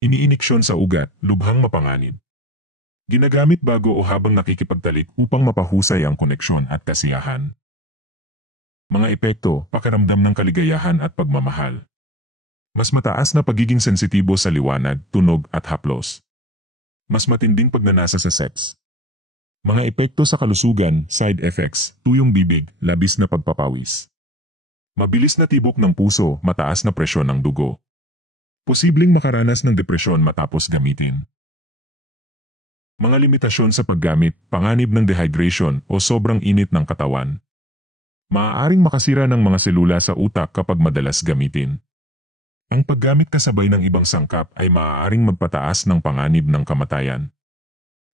Iniiniksyon sa ugat, lubhang mapanganib. Ginagamit bago o habang nakikipagtalik upang mapahusay ang koneksyon at kasiyahan. Mga epekto, pakiramdam ng kaligayahan at pagmamahal. Mas mataas na pagiging sensitibo sa liwanag, tunog at haplos. Mas matinding pagnanasa sa sex. Mga epekto sa kalusugan, side effects, tuyong bibig, labis na pagpapawis. Mabilis na tibok ng puso, mataas na presyon ng dugo. Posibleng makaranas ng depresyon matapos gamitin. Mga limitasyon sa paggamit, panganib ng dehydration o sobrang init ng katawan. Maaaring makasira ng mga selula sa utak kapag madalas gamitin. Ang paggamit kasabay ng ibang sangkap ay maaaring magpataas ng panganib ng kamatayan.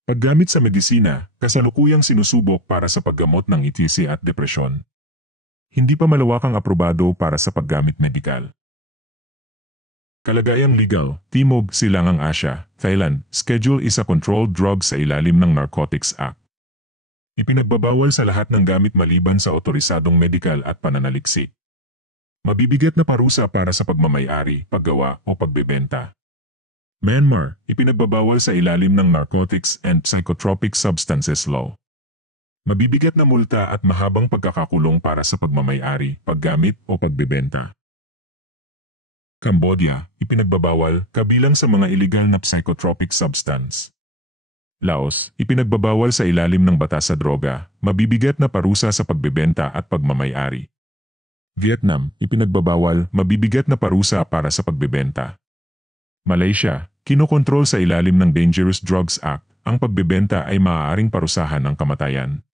Paggamit sa medisina, kasalukuyang sinusubok para sa paggamot ng ITC at depresyon. Hindi pa malawakang aprobado para sa paggamit medikal. Kalagayang legal, Timog, Silangang Asya, Thailand, Schedule I sa Controlled Drugs sa ilalim ng Narcotics Act. Ipinagbabawal sa lahat ng gamit maliban sa otorisadong medikal at pananaliksik. Mabibigat na parusa para sa pagmamay-ari, paggawa o pagbebenta. Myanmar, ipinagbabawal sa ilalim ng Narcotics and Psychotropic Substances Law. Mabibigat na multa at mahabang pagkakakulong para sa pagmamay-ari, paggamit o pagbebenta. Cambodia, ipinagbabawal kabilang sa mga iligal na psychotropic substance. Laos, ipinagbabawal sa ilalim ng batas sa droga, mabibigat na parusa sa pagbebenta at pagmamay-ari. Vietnam, ipinagbabawal, mabibigat na parusa para sa pagbebenta. Malaysia, kinokontrol sa ilalim ng Dangerous Drugs Act, ang pagbebenta ay maaaring parusahan ng kamatayan.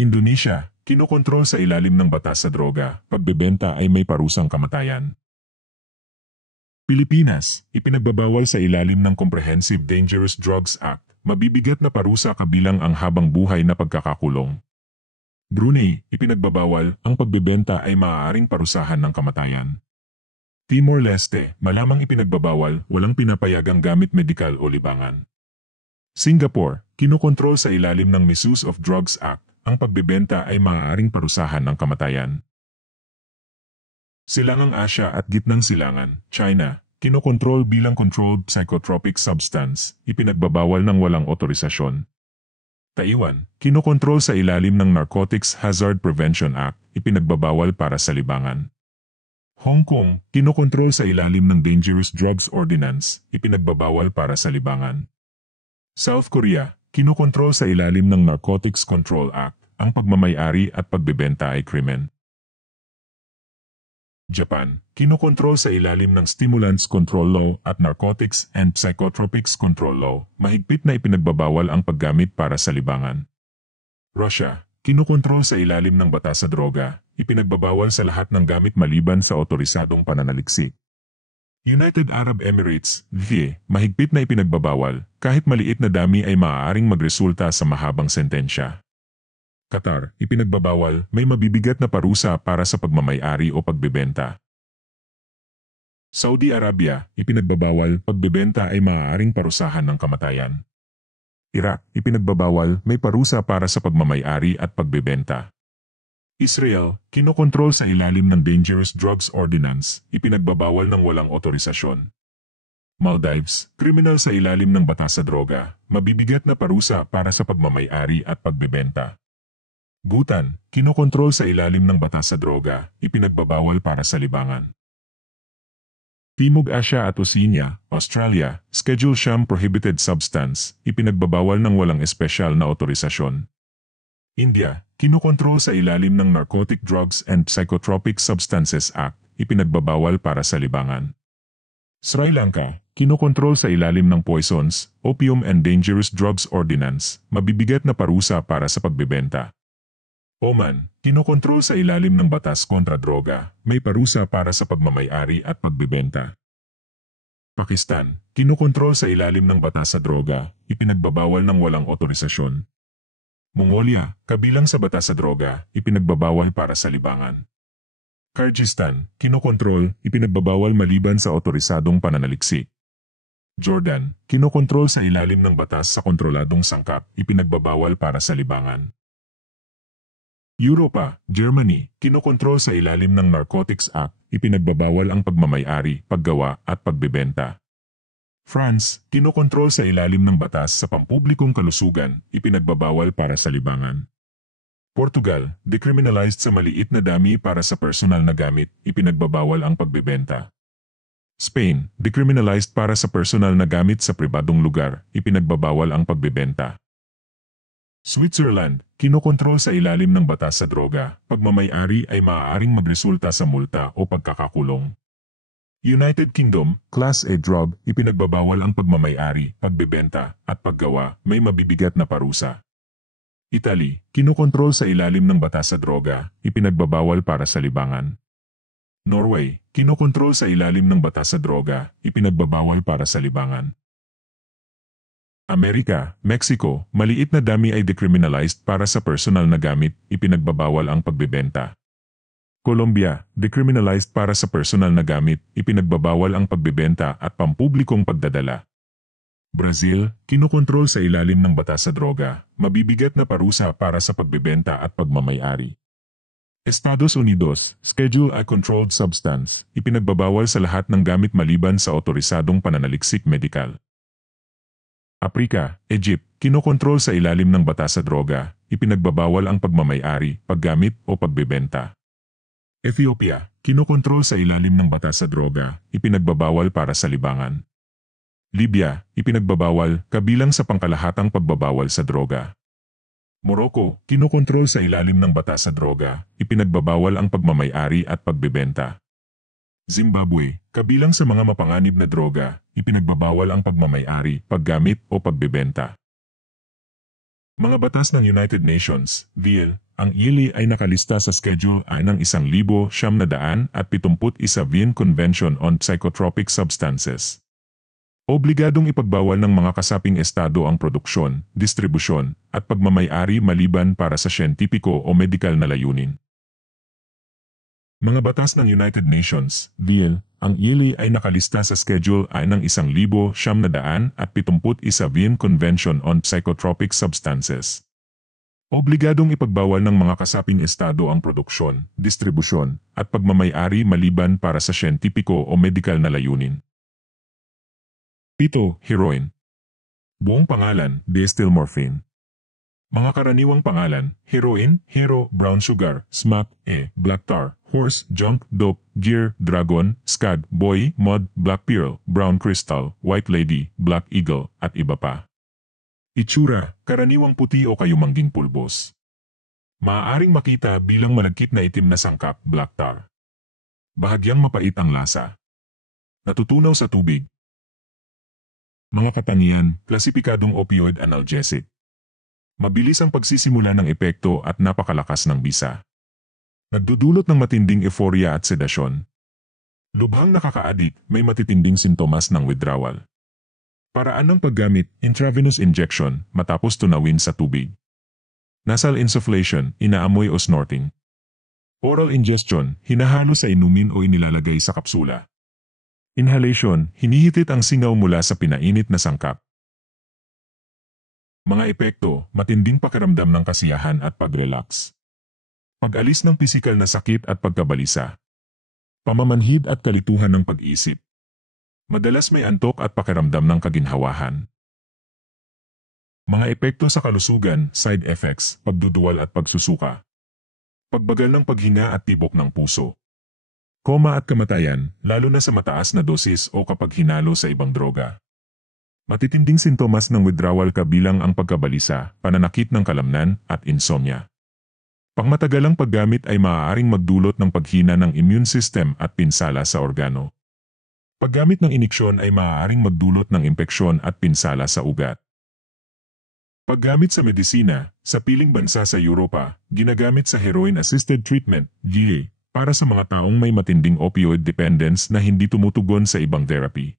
Indonesia, kinokontrol sa ilalim ng batas sa droga, pagbebenta ay may parusang kamatayan. Pilipinas, ipinagbabawal sa ilalim ng Comprehensive Dangerous Drugs Act, mabibigat na parusa kabilang ang habang buhay na pagkakakulong. Brunei, ipinagbabawal, ang pagbebenta ay maaaring parusahan ng kamatayan. Timor-Leste, malamang ipinagbabawal, walang pinapayagang gamit medikal o libangan. Singapore, kinokontrol sa ilalim ng Misuse of Drugs Act, ang pagbebenta ay maaaring parusahan ng kamatayan. Silangang Asya at Gitnang Silangan, China, kinokontrol bilang Controlled Psychotropic Substance, ipinagbabawal ng walang otorisasyon. Taiwan, kinokontrol sa ilalim ng Narcotics Hazard Prevention Act, ipinagbabawal para sa libangan. Hong Kong, kinokontrol sa ilalim ng Dangerous Drugs Ordinance, ipinagbabawal para sa libangan. South Korea, kinokontrol sa ilalim ng Narcotics Control Act, ang pagmamay-ari at pagbebenta ay krimen. Japan, kinokontrol sa ilalim ng Stimulants Control Law at Narcotics and Psychotropics Control Law, mahigpit na ipinagbabawal ang paggamit para sa libangan. Russia, kinokontrol sa ilalim ng batas sa droga, ipinagbabawal sa lahat ng gamit maliban sa otorisadong pananaliksik. United Arab Emirates, mahigpit na ipinagbabawal, kahit maliit na dami ay maaaring magresulta sa mahabang sentensya. Qatar, ipinagbabawal, may mabibigat na parusa para sa pagmamay-ari o pagbebenta. Saudi Arabia, ipinagbabawal, pagbebenta ay maaaring parusahan ng kamatayan. Iraq, ipinagbabawal, may parusa para sa pagmamay-ari at pagbebenta. Israel, kinokontrol sa ilalim ng Dangerous Drugs Ordinance, ipinagbabawal ng walang otorisasyon. Maldives, kriminal sa ilalim ng batas sa droga, mabibigat na parusa para sa pagmamay-ari at pagbebenta. Bhutan, kinokontrol sa ilalim ng batas sa droga, ipinagbabawal para sa libangan. Timog Asya at Oceania, Australia, Schedule Siyam Prohibited Substance, ipinagbabawal ng walang espesyal na otorisasyon. India, kinokontrol sa ilalim ng Narcotic Drugs and Psychotropic Substances Act, ipinagbabawal para sa libangan. Sri Lanka, kinokontrol sa ilalim ng Poisons, Opium and Dangerous Drugs Ordinance, mabibigat na parusa para sa pagbebenta. Oman, kinokontrol sa ilalim ng batas kontra droga, may parusa para sa pagmamay-ari at pagbebenta. Pakistan, kinokontrol sa ilalim ng batas sa droga, ipinagbabawal ng walang otorisasyon. Mongolia, kabilang sa batas sa droga, ipinagbabawal para sa libangan. Kyrgyzstan, kinokontrol, ipinagbabawal maliban sa otorisadong pananaliksik. Jordan, kinokontrol sa ilalim ng batas sa kontroladong sangkap, ipinagbabawal para sa libangan. Europa, Germany, kinokontrol sa ilalim ng Narcotics Act, ipinagbabawal ang pagmamay-ari, paggawa at pagbebenta. France, kinokontrol sa ilalim ng batas sa pampublikong kalusugan, ipinagbabawal para sa libangan. Portugal, decriminalized sa maliit na dami para sa personal na gamit, ipinagbabawal ang pagbebenta. Spain, decriminalized para sa personal na gamit sa pribadong lugar, ipinagbabawal ang pagbebenta. Switzerland, kinokontrol sa ilalim ng batas sa droga, pagmamay-ari ay maaaring magresulta sa multa o pagkakakulong. United Kingdom, Class A drug, ipinagbabawal ang pagmamay-ari, pagbebenta, at paggawa, may mabibigat na parusa. Italy, kinokontrol sa ilalim ng batas sa droga, ipinagbabawal para sa libangan. Norway, kinokontrol sa ilalim ng batas sa droga, ipinagbabawal para sa libangan. Amerika, Mexico, maliit na dami ay decriminalized para sa personal na gamit, ipinagbabawal ang pagbebenta. Colombia, decriminalized para sa personal na gamit, ipinagbabawal ang pagbebenta at pampublikong pagdadala. Brazil, kinokontrol sa ilalim ng batas sa droga, mabibigat na parusa para sa pagbebenta at pagmamay-ari. Estados Unidos, Schedule I Controlled Substance, ipinagbabawal sa lahat ng gamit maliban sa otorisadong pananaliksik medikal. Africa, Egypt, kinokontrol sa ilalim ng batas sa droga, ipinagbabawal ang pagmamay-ari, paggamit o pagbebenta. Ethiopia, kinokontrol sa ilalim ng batas sa droga, ipinagbabawal para sa libangan. Libya, ipinagbabawal, kabilang sa pangkalahatang pagbabawal sa droga. Morocco, kinokontrol sa ilalim ng batas sa droga, ipinagbabawal ang pagmamay-ari at pagbebenta. Zimbabwe, kabilang sa mga mapanganib na droga, ipinagbabawal ang pagmamay-ari, paggamit o pagbebenta. Mga batas ng United Nations, VN, ang ILI ay nakalista sa Schedule I ng 1971 VN Convention on Psychotropic Substances. Obligadong ipagbawal ng mga kasaping estado ang produksyon, distribusyon, at pagmamay-ari maliban para sa siyentipiko o medikal na layunin. Mga batas ng United Nations, VN, ang ILI ay nakalista sa Schedule I ng 1971 VN Convention on Psychotropic Substances. Obligadong ipagbawal ng mga kasaping estado ang produksyon, distribusyon, at pagmamay-ari maliban para sa siyentipiko o medikal na layunin. 7. Heroin. Buong pangalan, diethylmorphine. Mga karaniwang pangalan, heroin, hero, brown sugar, smack, black tar, horse, junk, dope, gear, dragon, skag, boy, mud, black pearl, brown crystal, white lady, black eagle, at iba pa. Itsura, karaniwang puti o kayumangging pulbos. Maaaring makita bilang malagkit na itim na sangkap, black tar. Bahagyang mapait ang lasa. Natutunaw sa tubig. Mga katangian, klasipikadong opioid analgesic. Mabilis ang pagsisimula ng epekto at napakalakas ng bisa. Nagdudulot ng matinding euphoria at sedasyon. Lubhang nakaka-addict, may matitinding sintomas ng withdrawal. Paraan ng paggamit, intravenous injection, matapos tunawin sa tubig. Nasal insufflation, inaamoy o snorting. Oral ingestion, hinahalo sa inumin o inilalagay sa kapsula. Inhalation, hinihitit ang singaw mula sa pinainit na sangkap. Mga epekto, matinding pakiramdam ng kasiyahan at pag-relax. Pag-alis ng pisikal na sakit at pagkabalisa. Pamamanhid at kalituhan ng pag-isip. Madalas may antok at pakiramdam ng kaginhawahan. Mga epekto sa kalusugan, side effects, pagduduwal at pagsusuka. Pagbagal ng paghinga at tibok ng puso. Koma at kamatayan, lalo na sa mataas na dosis o kapag hinalo sa ibang droga. Matitinding sintomas ng withdrawal kabilang ang pagkabalisa, pananakit ng kalamnan, at insomnia. Pangmatagalang paggamit ay maaaring magdulot ng paghina ng immune system at pinsala sa organo. Paggamit ng iniksyon ay maaaring magdulot ng impeksyon at pinsala sa ugat. Paggamit sa medisina, sa piling bansa sa Europa, ginagamit sa heroin-assisted treatment, GA, para sa mga taong may matinding opioid dependence na hindi tumutugon sa ibang therapy.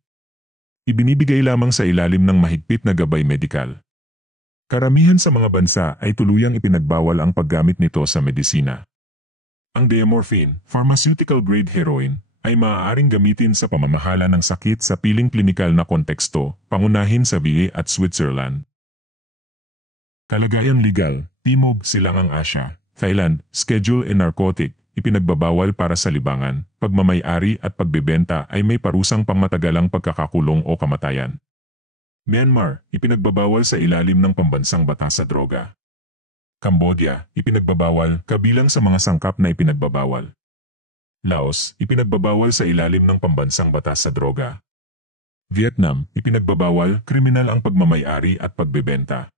Ibinibigay lamang sa ilalim ng mahigpit na gabay medikal. Karamihan sa mga bansa ay tuluyang ipinagbawal ang paggamit nito sa medisina. Ang diamorphine, pharmaceutical-grade heroin, ay maaaring gamitin sa pamamahala ng sakit sa piling klinikal na konteksto, pangunahin sa VA at Switzerland. Kalagayang legal, Timog, Silangang Asya, Thailand, Schedule A narcotic, ipinagbabawal para sa libangan, pagmamay-ari at pagbebenta ay may parusang pangmatagalang pagkakakulong o kamatayan. Myanmar, ipinagbabawal sa ilalim ng pambansang batas sa droga. Cambodia, ipinagbabawal kabilang sa mga sangkap na ipinagbabawal. Laos, ipinagbabawal sa ilalim ng pambansang batas sa droga. Vietnam, ipinagbabawal kriminal ang pagmamay-ari at pagbebenta.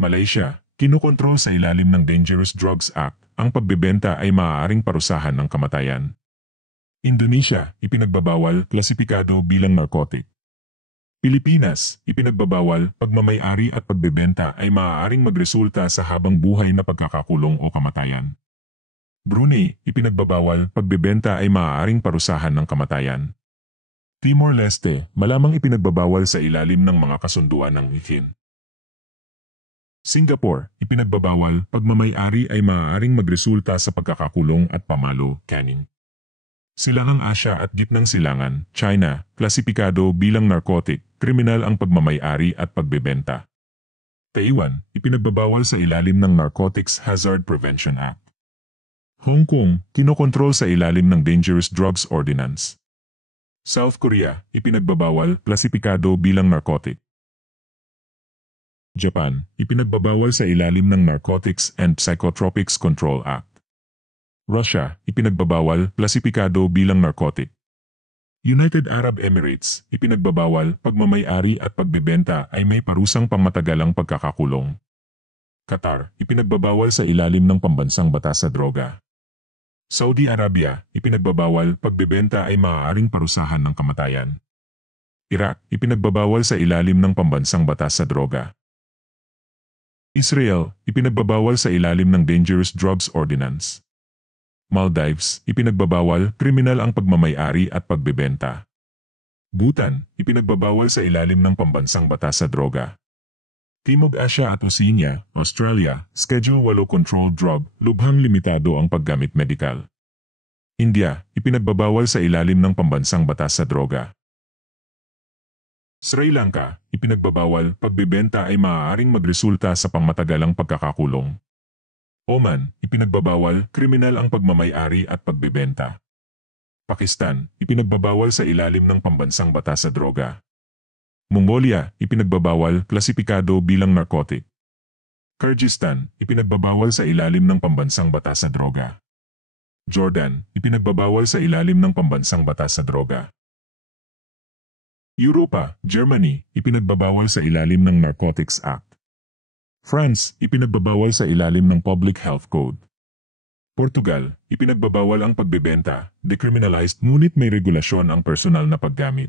Malaysia, kinokontrol sa ilalim ng Dangerous Drugs Act, ang pagbebenta ay maaaring parusahan ng kamatayan. Indonesia, ipinagbabawal, klasipikado bilang narcotic. Pilipinas, ipinagbabawal, pagmamay-ari at pagbebenta ay maaaring magresulta sa habang buhay na pagkakakulong o kamatayan. Brunei, ipinagbabawal, pagbebenta ay maaaring parusahan ng kamatayan. Timor-Leste, malamang ipinagbabawal sa ilalim ng mga kasunduan ng ICIN. Singapore, ipinagbabawal, pagmamay-ari ay maaaring magresulta sa pagkakakulong at pamalo, caning. Silangang Asya at Gitnang Silangan, China, klasipikado bilang narcotic, kriminal ang pagmamay-ari at pagbebenta. Taiwan, ipinagbabawal sa ilalim ng Narcotics Hazard Prevention Act. Hong Kong, kinokontrol sa ilalim ng Dangerous Drugs Ordinance. South Korea, ipinagbabawal, klasipikado bilang narcotic. Japan, ipinagbabawal sa ilalim ng Narcotics and Psychotropics Control Act. Russia, ipinagbabawal, klasipikado bilang narcotic. United Arab Emirates, ipinagbabawal, pagmamay-ari at pagbebenta ay may parusang pangmatagalang pagkakakulong. Qatar, ipinagbabawal sa ilalim ng pambansang batas sa droga. Saudi Arabia, ipinagbabawal, pagbebenta ay maaaring parusahan ng kamatayan. Iraq, ipinagbabawal sa ilalim ng pambansang batas sa droga. Israel, ipinagbabawal sa ilalim ng Dangerous Drugs Ordinance. Maldives, ipinagbabawal, kriminal ang pagmamay-ari at pagbebenta. Bhutan, ipinagbabawal sa ilalim ng pambansang batas sa droga. Timog Asya at Oceania, Australia, Schedule 8 Controlled Drug, lubhang limitado ang paggamit medikal. India, ipinagbabawal sa ilalim ng pambansang batas sa droga. Sri Lanka, ipinagbabawal, pagbebenta ay maaaring magresulta sa pangmatagalang pagkakakulong. Oman, ipinagbabawal, kriminal ang pagmamay-ari at pagbebenta. Pakistan, ipinagbabawal sa ilalim ng pambansang batas sa droga. Mongolia, ipinagbabawal, klasipikado bilang narcotic. Kyrgyzstan, ipinagbabawal sa ilalim ng pambansang batas sa droga. Jordan, ipinagbabawal sa ilalim ng pambansang batas sa droga. Europa, Germany, ipinagbabawal sa ilalim ng Narcotics Act. France, ipinagbabawal sa ilalim ng Public Health Code. Portugal, ipinagbabawal ang pagbebenta, decriminalized ngunit may regulasyon ang personal na paggamit.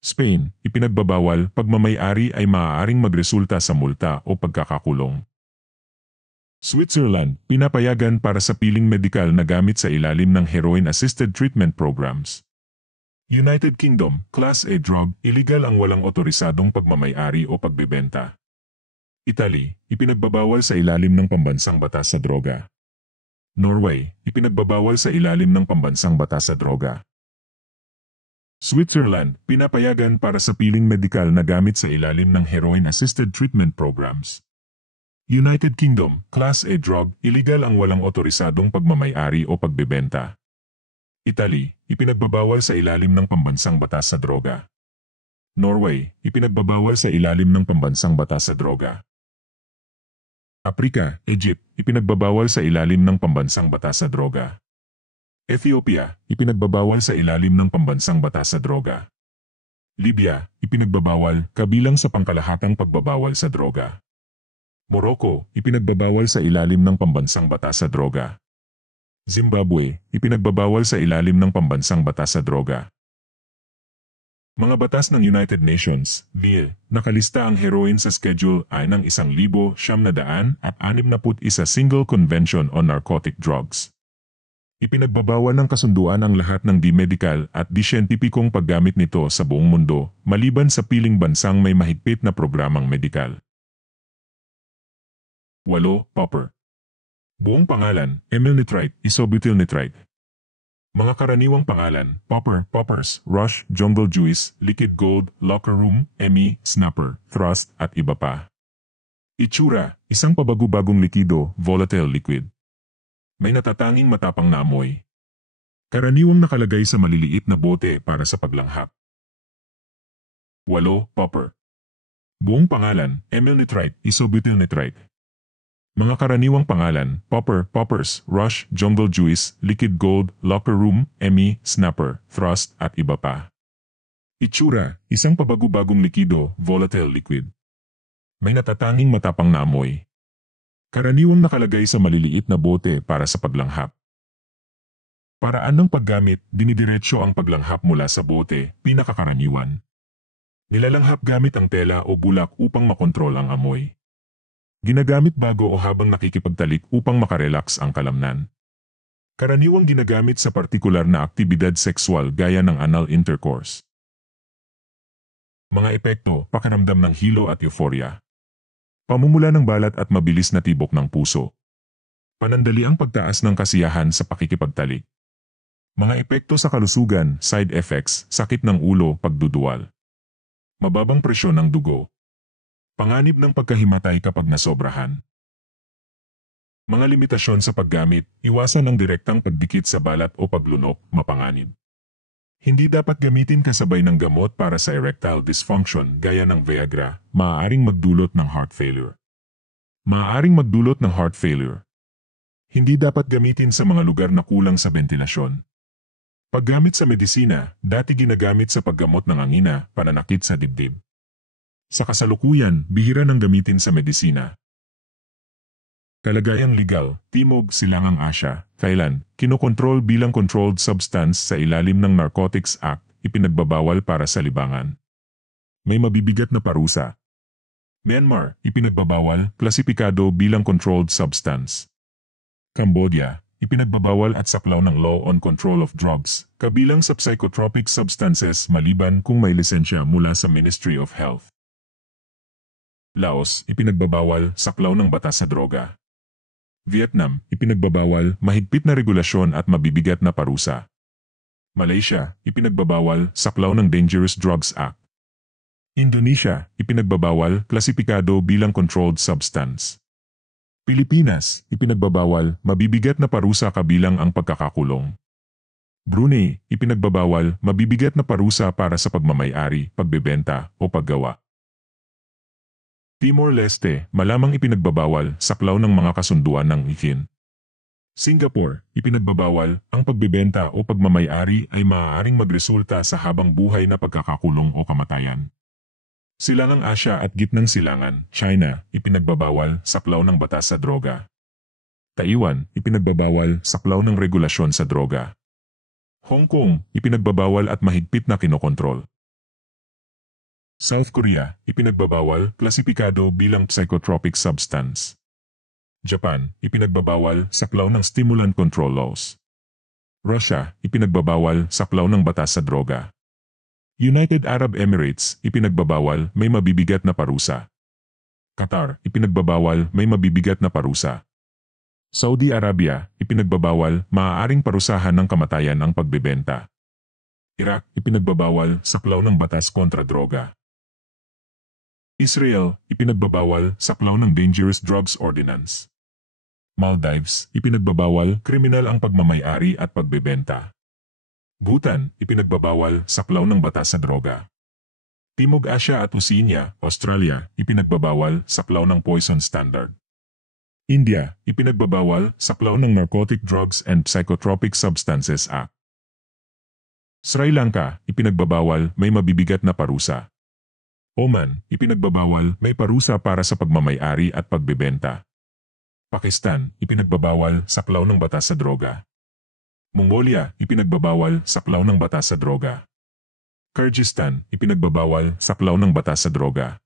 Spain, ipinagbabawal, pagmamay-ari ay maaaring magresulta sa multa o pagkakakulong. Switzerland, pinapayagan para sa piling medikal na gamit sa ilalim ng heroin-assisted treatment programs. United Kingdom, Class A drug, illegal ang walang otorisadong pagmamay-ari o pagbebenta. Italy, ipinagbabawal sa ilalim ng pambansang batas sa droga. Norway, ipinagbabawal sa ilalim ng pambansang batas sa droga. Switzerland, pinapayagan para sa piling medikal na gamit sa ilalim ng heroin-assisted treatment programs. United Kingdom, Class A drug, illegal ang walang otorisadong pagmamay-ari o pagbebenta. Italy, ipinagbabawal sa ilalim ng pambansang batas sa droga. Norway, ipinagbabawal sa ilalim ng pambansang batas sa droga. Africa, Egypt, ipinagbabawal sa ilalim ng pambansang batas sa droga. Ethiopia, ipinagbabawal sa ilalim ng pambansang batas sa droga. Libya, ipinagbabawal kabilang sa pangkalahatang pagbabawal sa droga. Morocco, ipinagbabawal sa ilalim ng pambansang batas sa droga. Zimbabwe, ipinagbabawal sa ilalim ng pambansang batas sa droga. Mga batas ng United Nations, VIE, nakalista ang heroin sa Schedule I ng 1,961 Single Convention on Narcotic Drugs. Ipinagbabawal ng kasunduan ang lahat ng di-medical at di-siyentipikong paggamit nito sa buong mundo, maliban sa piling bansang may mahigpit na programang medikal. 8. Popper. Buong pangalan, Emylnitrite, Isobutylnitrite. Mga karaniwang pangalan, Popper, Poppers, Rush, Jungle Juice, Liquid Gold, Locker Room, Emmy, Snapper, Thrust, at iba pa. Itsura, isang pabago-bagong likido, volatile liquid. May natatanging matapang na amoy. Karaniwang nakalagay sa maliliit na bote para sa paglanghap. 8. Popper. Buong pangalan, Emylnitrite, Isobutylnitrite. Mga karaniwang pangalan, Popper, Poppers, Rush, Jungle Juice, Liquid Gold, Locker Room, Emmy, Snapper, Thrust, at iba pa. Itsura, isang pabago-bagong likido, volatile liquid. May natatanging matapang na amoy. Karaniwang nakalagay sa maliliit na bote para sa paglanghap. Paraan ng paggamit, dinidiretso ang paglanghap mula sa bote, pinakakaraniwan. Nilalanghap gamit ang tela o bulak upang makontrol ang amoy. Ginagamit bago o habang nakikipagtalik upang makarelax ang kalamnan. Karaniwang ginagamit sa partikular na aktibidad sexual gaya ng anal intercourse. Mga epekto, pakiramdam ng hilo at euphoria. Pamumula ng balat at mabilis na tibok ng puso. Panandali ang pagtaas ng kasiyahan sa pakikipagtalik. Mga epekto sa kalusugan, side effects, sakit ng ulo, pagduduwal. Mababang presyon ng dugo. Panganib ng pagkahimatay kapag nasobrahan. Mga limitasyon sa paggamit, iwasan ang direktang pagdikit sa balat o paglunok, mapanganib. Hindi dapat gamitin kasabay ng gamot para sa erectile dysfunction gaya ng Viagra, maaaring magdulot ng heart failure. Hindi dapat gamitin sa mga lugar na kulang sa bentilasyon. Paggamit sa medisina, dati ginagamit sa paggamot ng angina, pananakit sa dibdib. Sa kasalukuyan, bihira nang gamitin sa medisina. Kalagayang legal, Timog Silangang Asya, Thailand, kinokontrol bilang controlled substance sa ilalim ng Narcotics Act, ipinagbabawal para sa libangan. May mabibigat na parusa. Myanmar, ipinagbabawal, klasipikado bilang controlled substance. Cambodia, ipinagbabawal at saklaw ng Law on Control of Drugs, kabilang sa psychotropic substances maliban kung may lisensya mula sa Ministry of Health. Laos, ipinagbabawal, saklaw ng batas sa droga. Vietnam, ipinagbabawal, mahigpit na regulasyon at mabibigat na parusa. Malaysia, ipinagbabawal, saklaw ng Dangerous Drugs Act. Indonesia, ipinagbabawal, klasipikado bilang controlled substance. Pilipinas, ipinagbabawal, mabibigat na parusa kabilang ang pagkakakulong. Brunei, ipinagbabawal, mabibigat na parusa para sa pagmamay-ari, pagbebenta, o paggawa. Timor-Leste, malamang ipinagbabawal, saklaw ng mga kasunduan ng ICIN. Singapore, ipinagbabawal, ang pagbebenta o pagmamay-ari ay maaaring magresulta sa habang buhay na pagkakakulong o kamatayan. Silangang Asya at Gitnang Silangan, China, ipinagbabawal, saklaw ng batas sa droga. Taiwan, ipinagbabawal, saklaw ng regulasyon sa droga. Hong Kong, ipinagbabawal at mahigpit na kinokontrol. South Korea, ipinagbabawal, klasipikado bilang psychotropic substance. Japan, ipinagbabawal saklaw ng stimulant control laws. Russia, ipinagbabawal saklaw ng batas sa droga. United Arab Emirates, ipinagbabawal may mabibigat na parusa. Qatar, ipinagbabawal may mabibigat na parusa. Saudi Arabia, ipinagbabawal maaaring parusahan ng kamatayan ang pagbebenta. Iraq, ipinagbabawal saklaw ng batas kontra droga. Israel, ipinagbabawal saklaw ng Dangerous Drugs Ordinance. Maldives, ipinagbabawal kriminal ang pagmamay-ari at pagbebenta. Bhutan, ipinagbabawal saklaw ng batas sa droga. Timog Asya at Oceania, Australia, ipinagbabawal saklaw ng Poison Standard. India, ipinagbabawal saklaw ng Narcotic Drugs and Psychotropic Substances Act. Sri Lanka, ipinagbabawal may mabibigat na parusa. Oman, ipinagbabawal may parusa para sa pagmamay-ari at pagbebenta. Pakistan, ipinagbabawal saklaw ng batas sa droga. Mongolia, ipinagbabawal saklaw ng batas sa droga. Kyrgyzstan, ipinagbabawal saklaw ng batas sa droga.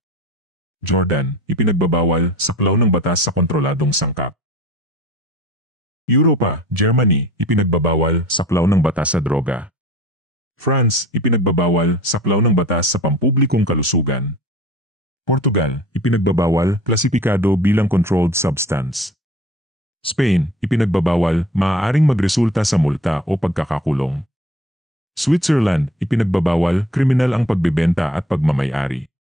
Jordan, ipinagbabawal saklaw ng batas sa kontroladong sangkap. Europa, Germany, ipinagbabawal saklaw ng batas sa droga. France, ipinagbabawal saklaw ng batas sa pampublikong kalusugan. Portugal, ipinagbabawal klasipikado bilang controlled substance. Spain, ipinagbabawal maaaring magresulta sa multa o pagkakakulong. Switzerland, ipinagbabawal kriminal ang pagbebenta at pagmamay-ari.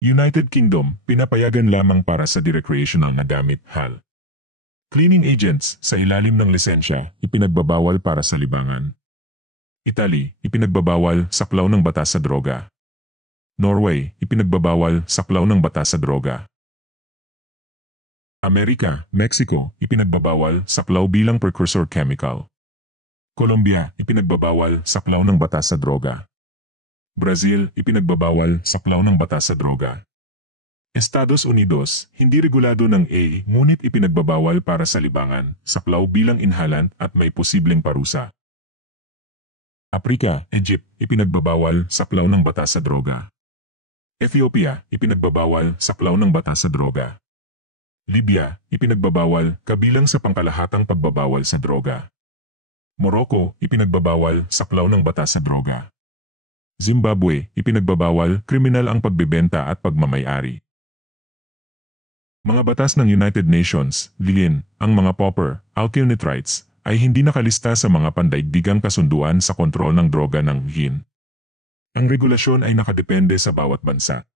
United Kingdom, pinapayagan lamang para sa recreational na gamit HAL. Cleaning agents sa ilalim ng lisensya, ipinagbabawal para sa libangan. Italy, ipinagbabawal saklaw ng batas sa droga. Norway, ipinagbabawal saklaw ng batas sa droga. Amerika, Mexico, ipinagbabawal saklaw bilang precursor chemical. Colombia, ipinagbabawal saklaw ng batas sa droga. Brazil, ipinagbabawal saklaw ng batas sa droga. Estados Unidos, hindi regulado ng A, ngunit ipinagbabawal para sa libangan, saklaw bilang inhalant at may posibleng parusa. Africa, Egypt, ipinagbabawal saklaw ng batas sa droga. Ethiopia, ipinagbabawal saklaw ng batas sa droga. Libya, ipinagbabawal kabilang sa pangkalahatang pagbabawal sa droga. Morocco, ipinagbabawal saklaw ng batas sa droga. Zimbabwe, ipinagbabawal kriminal ang pagbebenta at pagmamay-ari. Mga batas ng United Nations, lilin, ang mga pauper, alkyl nitrites, ay hindi nakalista sa mga pandaigdigang kasunduan sa kontrol ng droga ng WHO. Ang regulasyon ay nakadepende sa bawat bansa.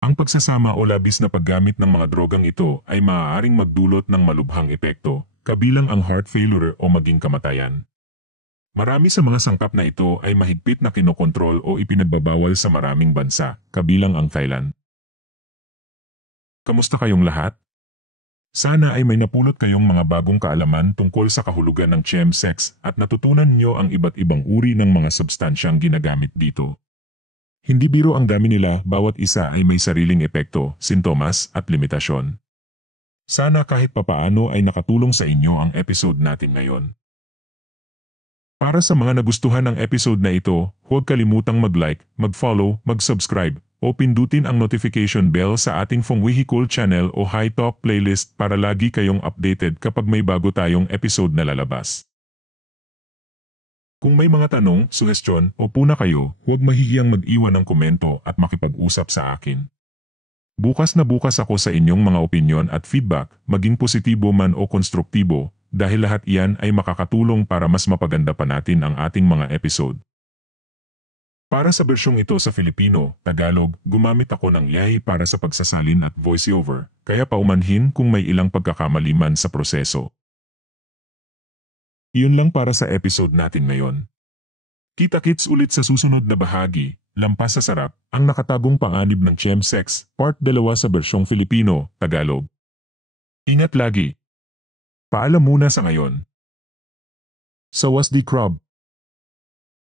Ang pagsasama o labis na paggamit ng mga drogang ito ay maaaring magdulot ng malubhang epekto, kabilang ang heart failure o maging kamatayan. Marami sa mga sangkap na ito ay mahigpit na kinokontrol o ipinagbabawal sa maraming bansa, kabilang ang Thailand. Kamusta kayong lahat? Sana ay may napulot kayong mga bagong kaalaman tungkol sa kahulugan ng chemsex at natutunan niyo ang iba't ibang uri ng mga substansyang ginagamit dito. Hindi biro ang dami nila, bawat isa ay may sariling epekto, sintomas at limitasyon. Sana kahit papaano ay nakatulong sa inyo ang episode natin ngayon. Para sa mga nagustuhan ng episode na ito, huwag kalimutang mag-like, mag-follow, mag-subscribe, o pindutin ang notification bell sa ating Feng Wehicul channel o High Talk playlist para lagi kayong updated kapag may bago tayong episode na lalabas. Kung may mga tanong, suhestyon o puna kayo, huwag mahihiyang mag-iwan ng komento at makipag-usap sa akin. Bukas na bukas ako sa inyong mga opinyon at feedback, maging positibo man o konstruktibo, dahil lahat iyan ay makakatulong para mas mapaganda pa natin ang ating mga episode. Para sa bersyong ito sa Filipino, Tagalog, gumamit ako ng AI para sa pagsasalin at voiceover, kaya paumanhin kung may ilang pagkakamali man sa proseso. Iyon lang para sa episode natin ngayon. Kita-kits ulit sa susunod na bahagi, Lampas sa Sarap, ang nakatagong panganib ng chemsex, part 2 sa bersyong Filipino, Tagalog. Ingat lagi. Paalam muna sa ngayon. Sawas di Crab.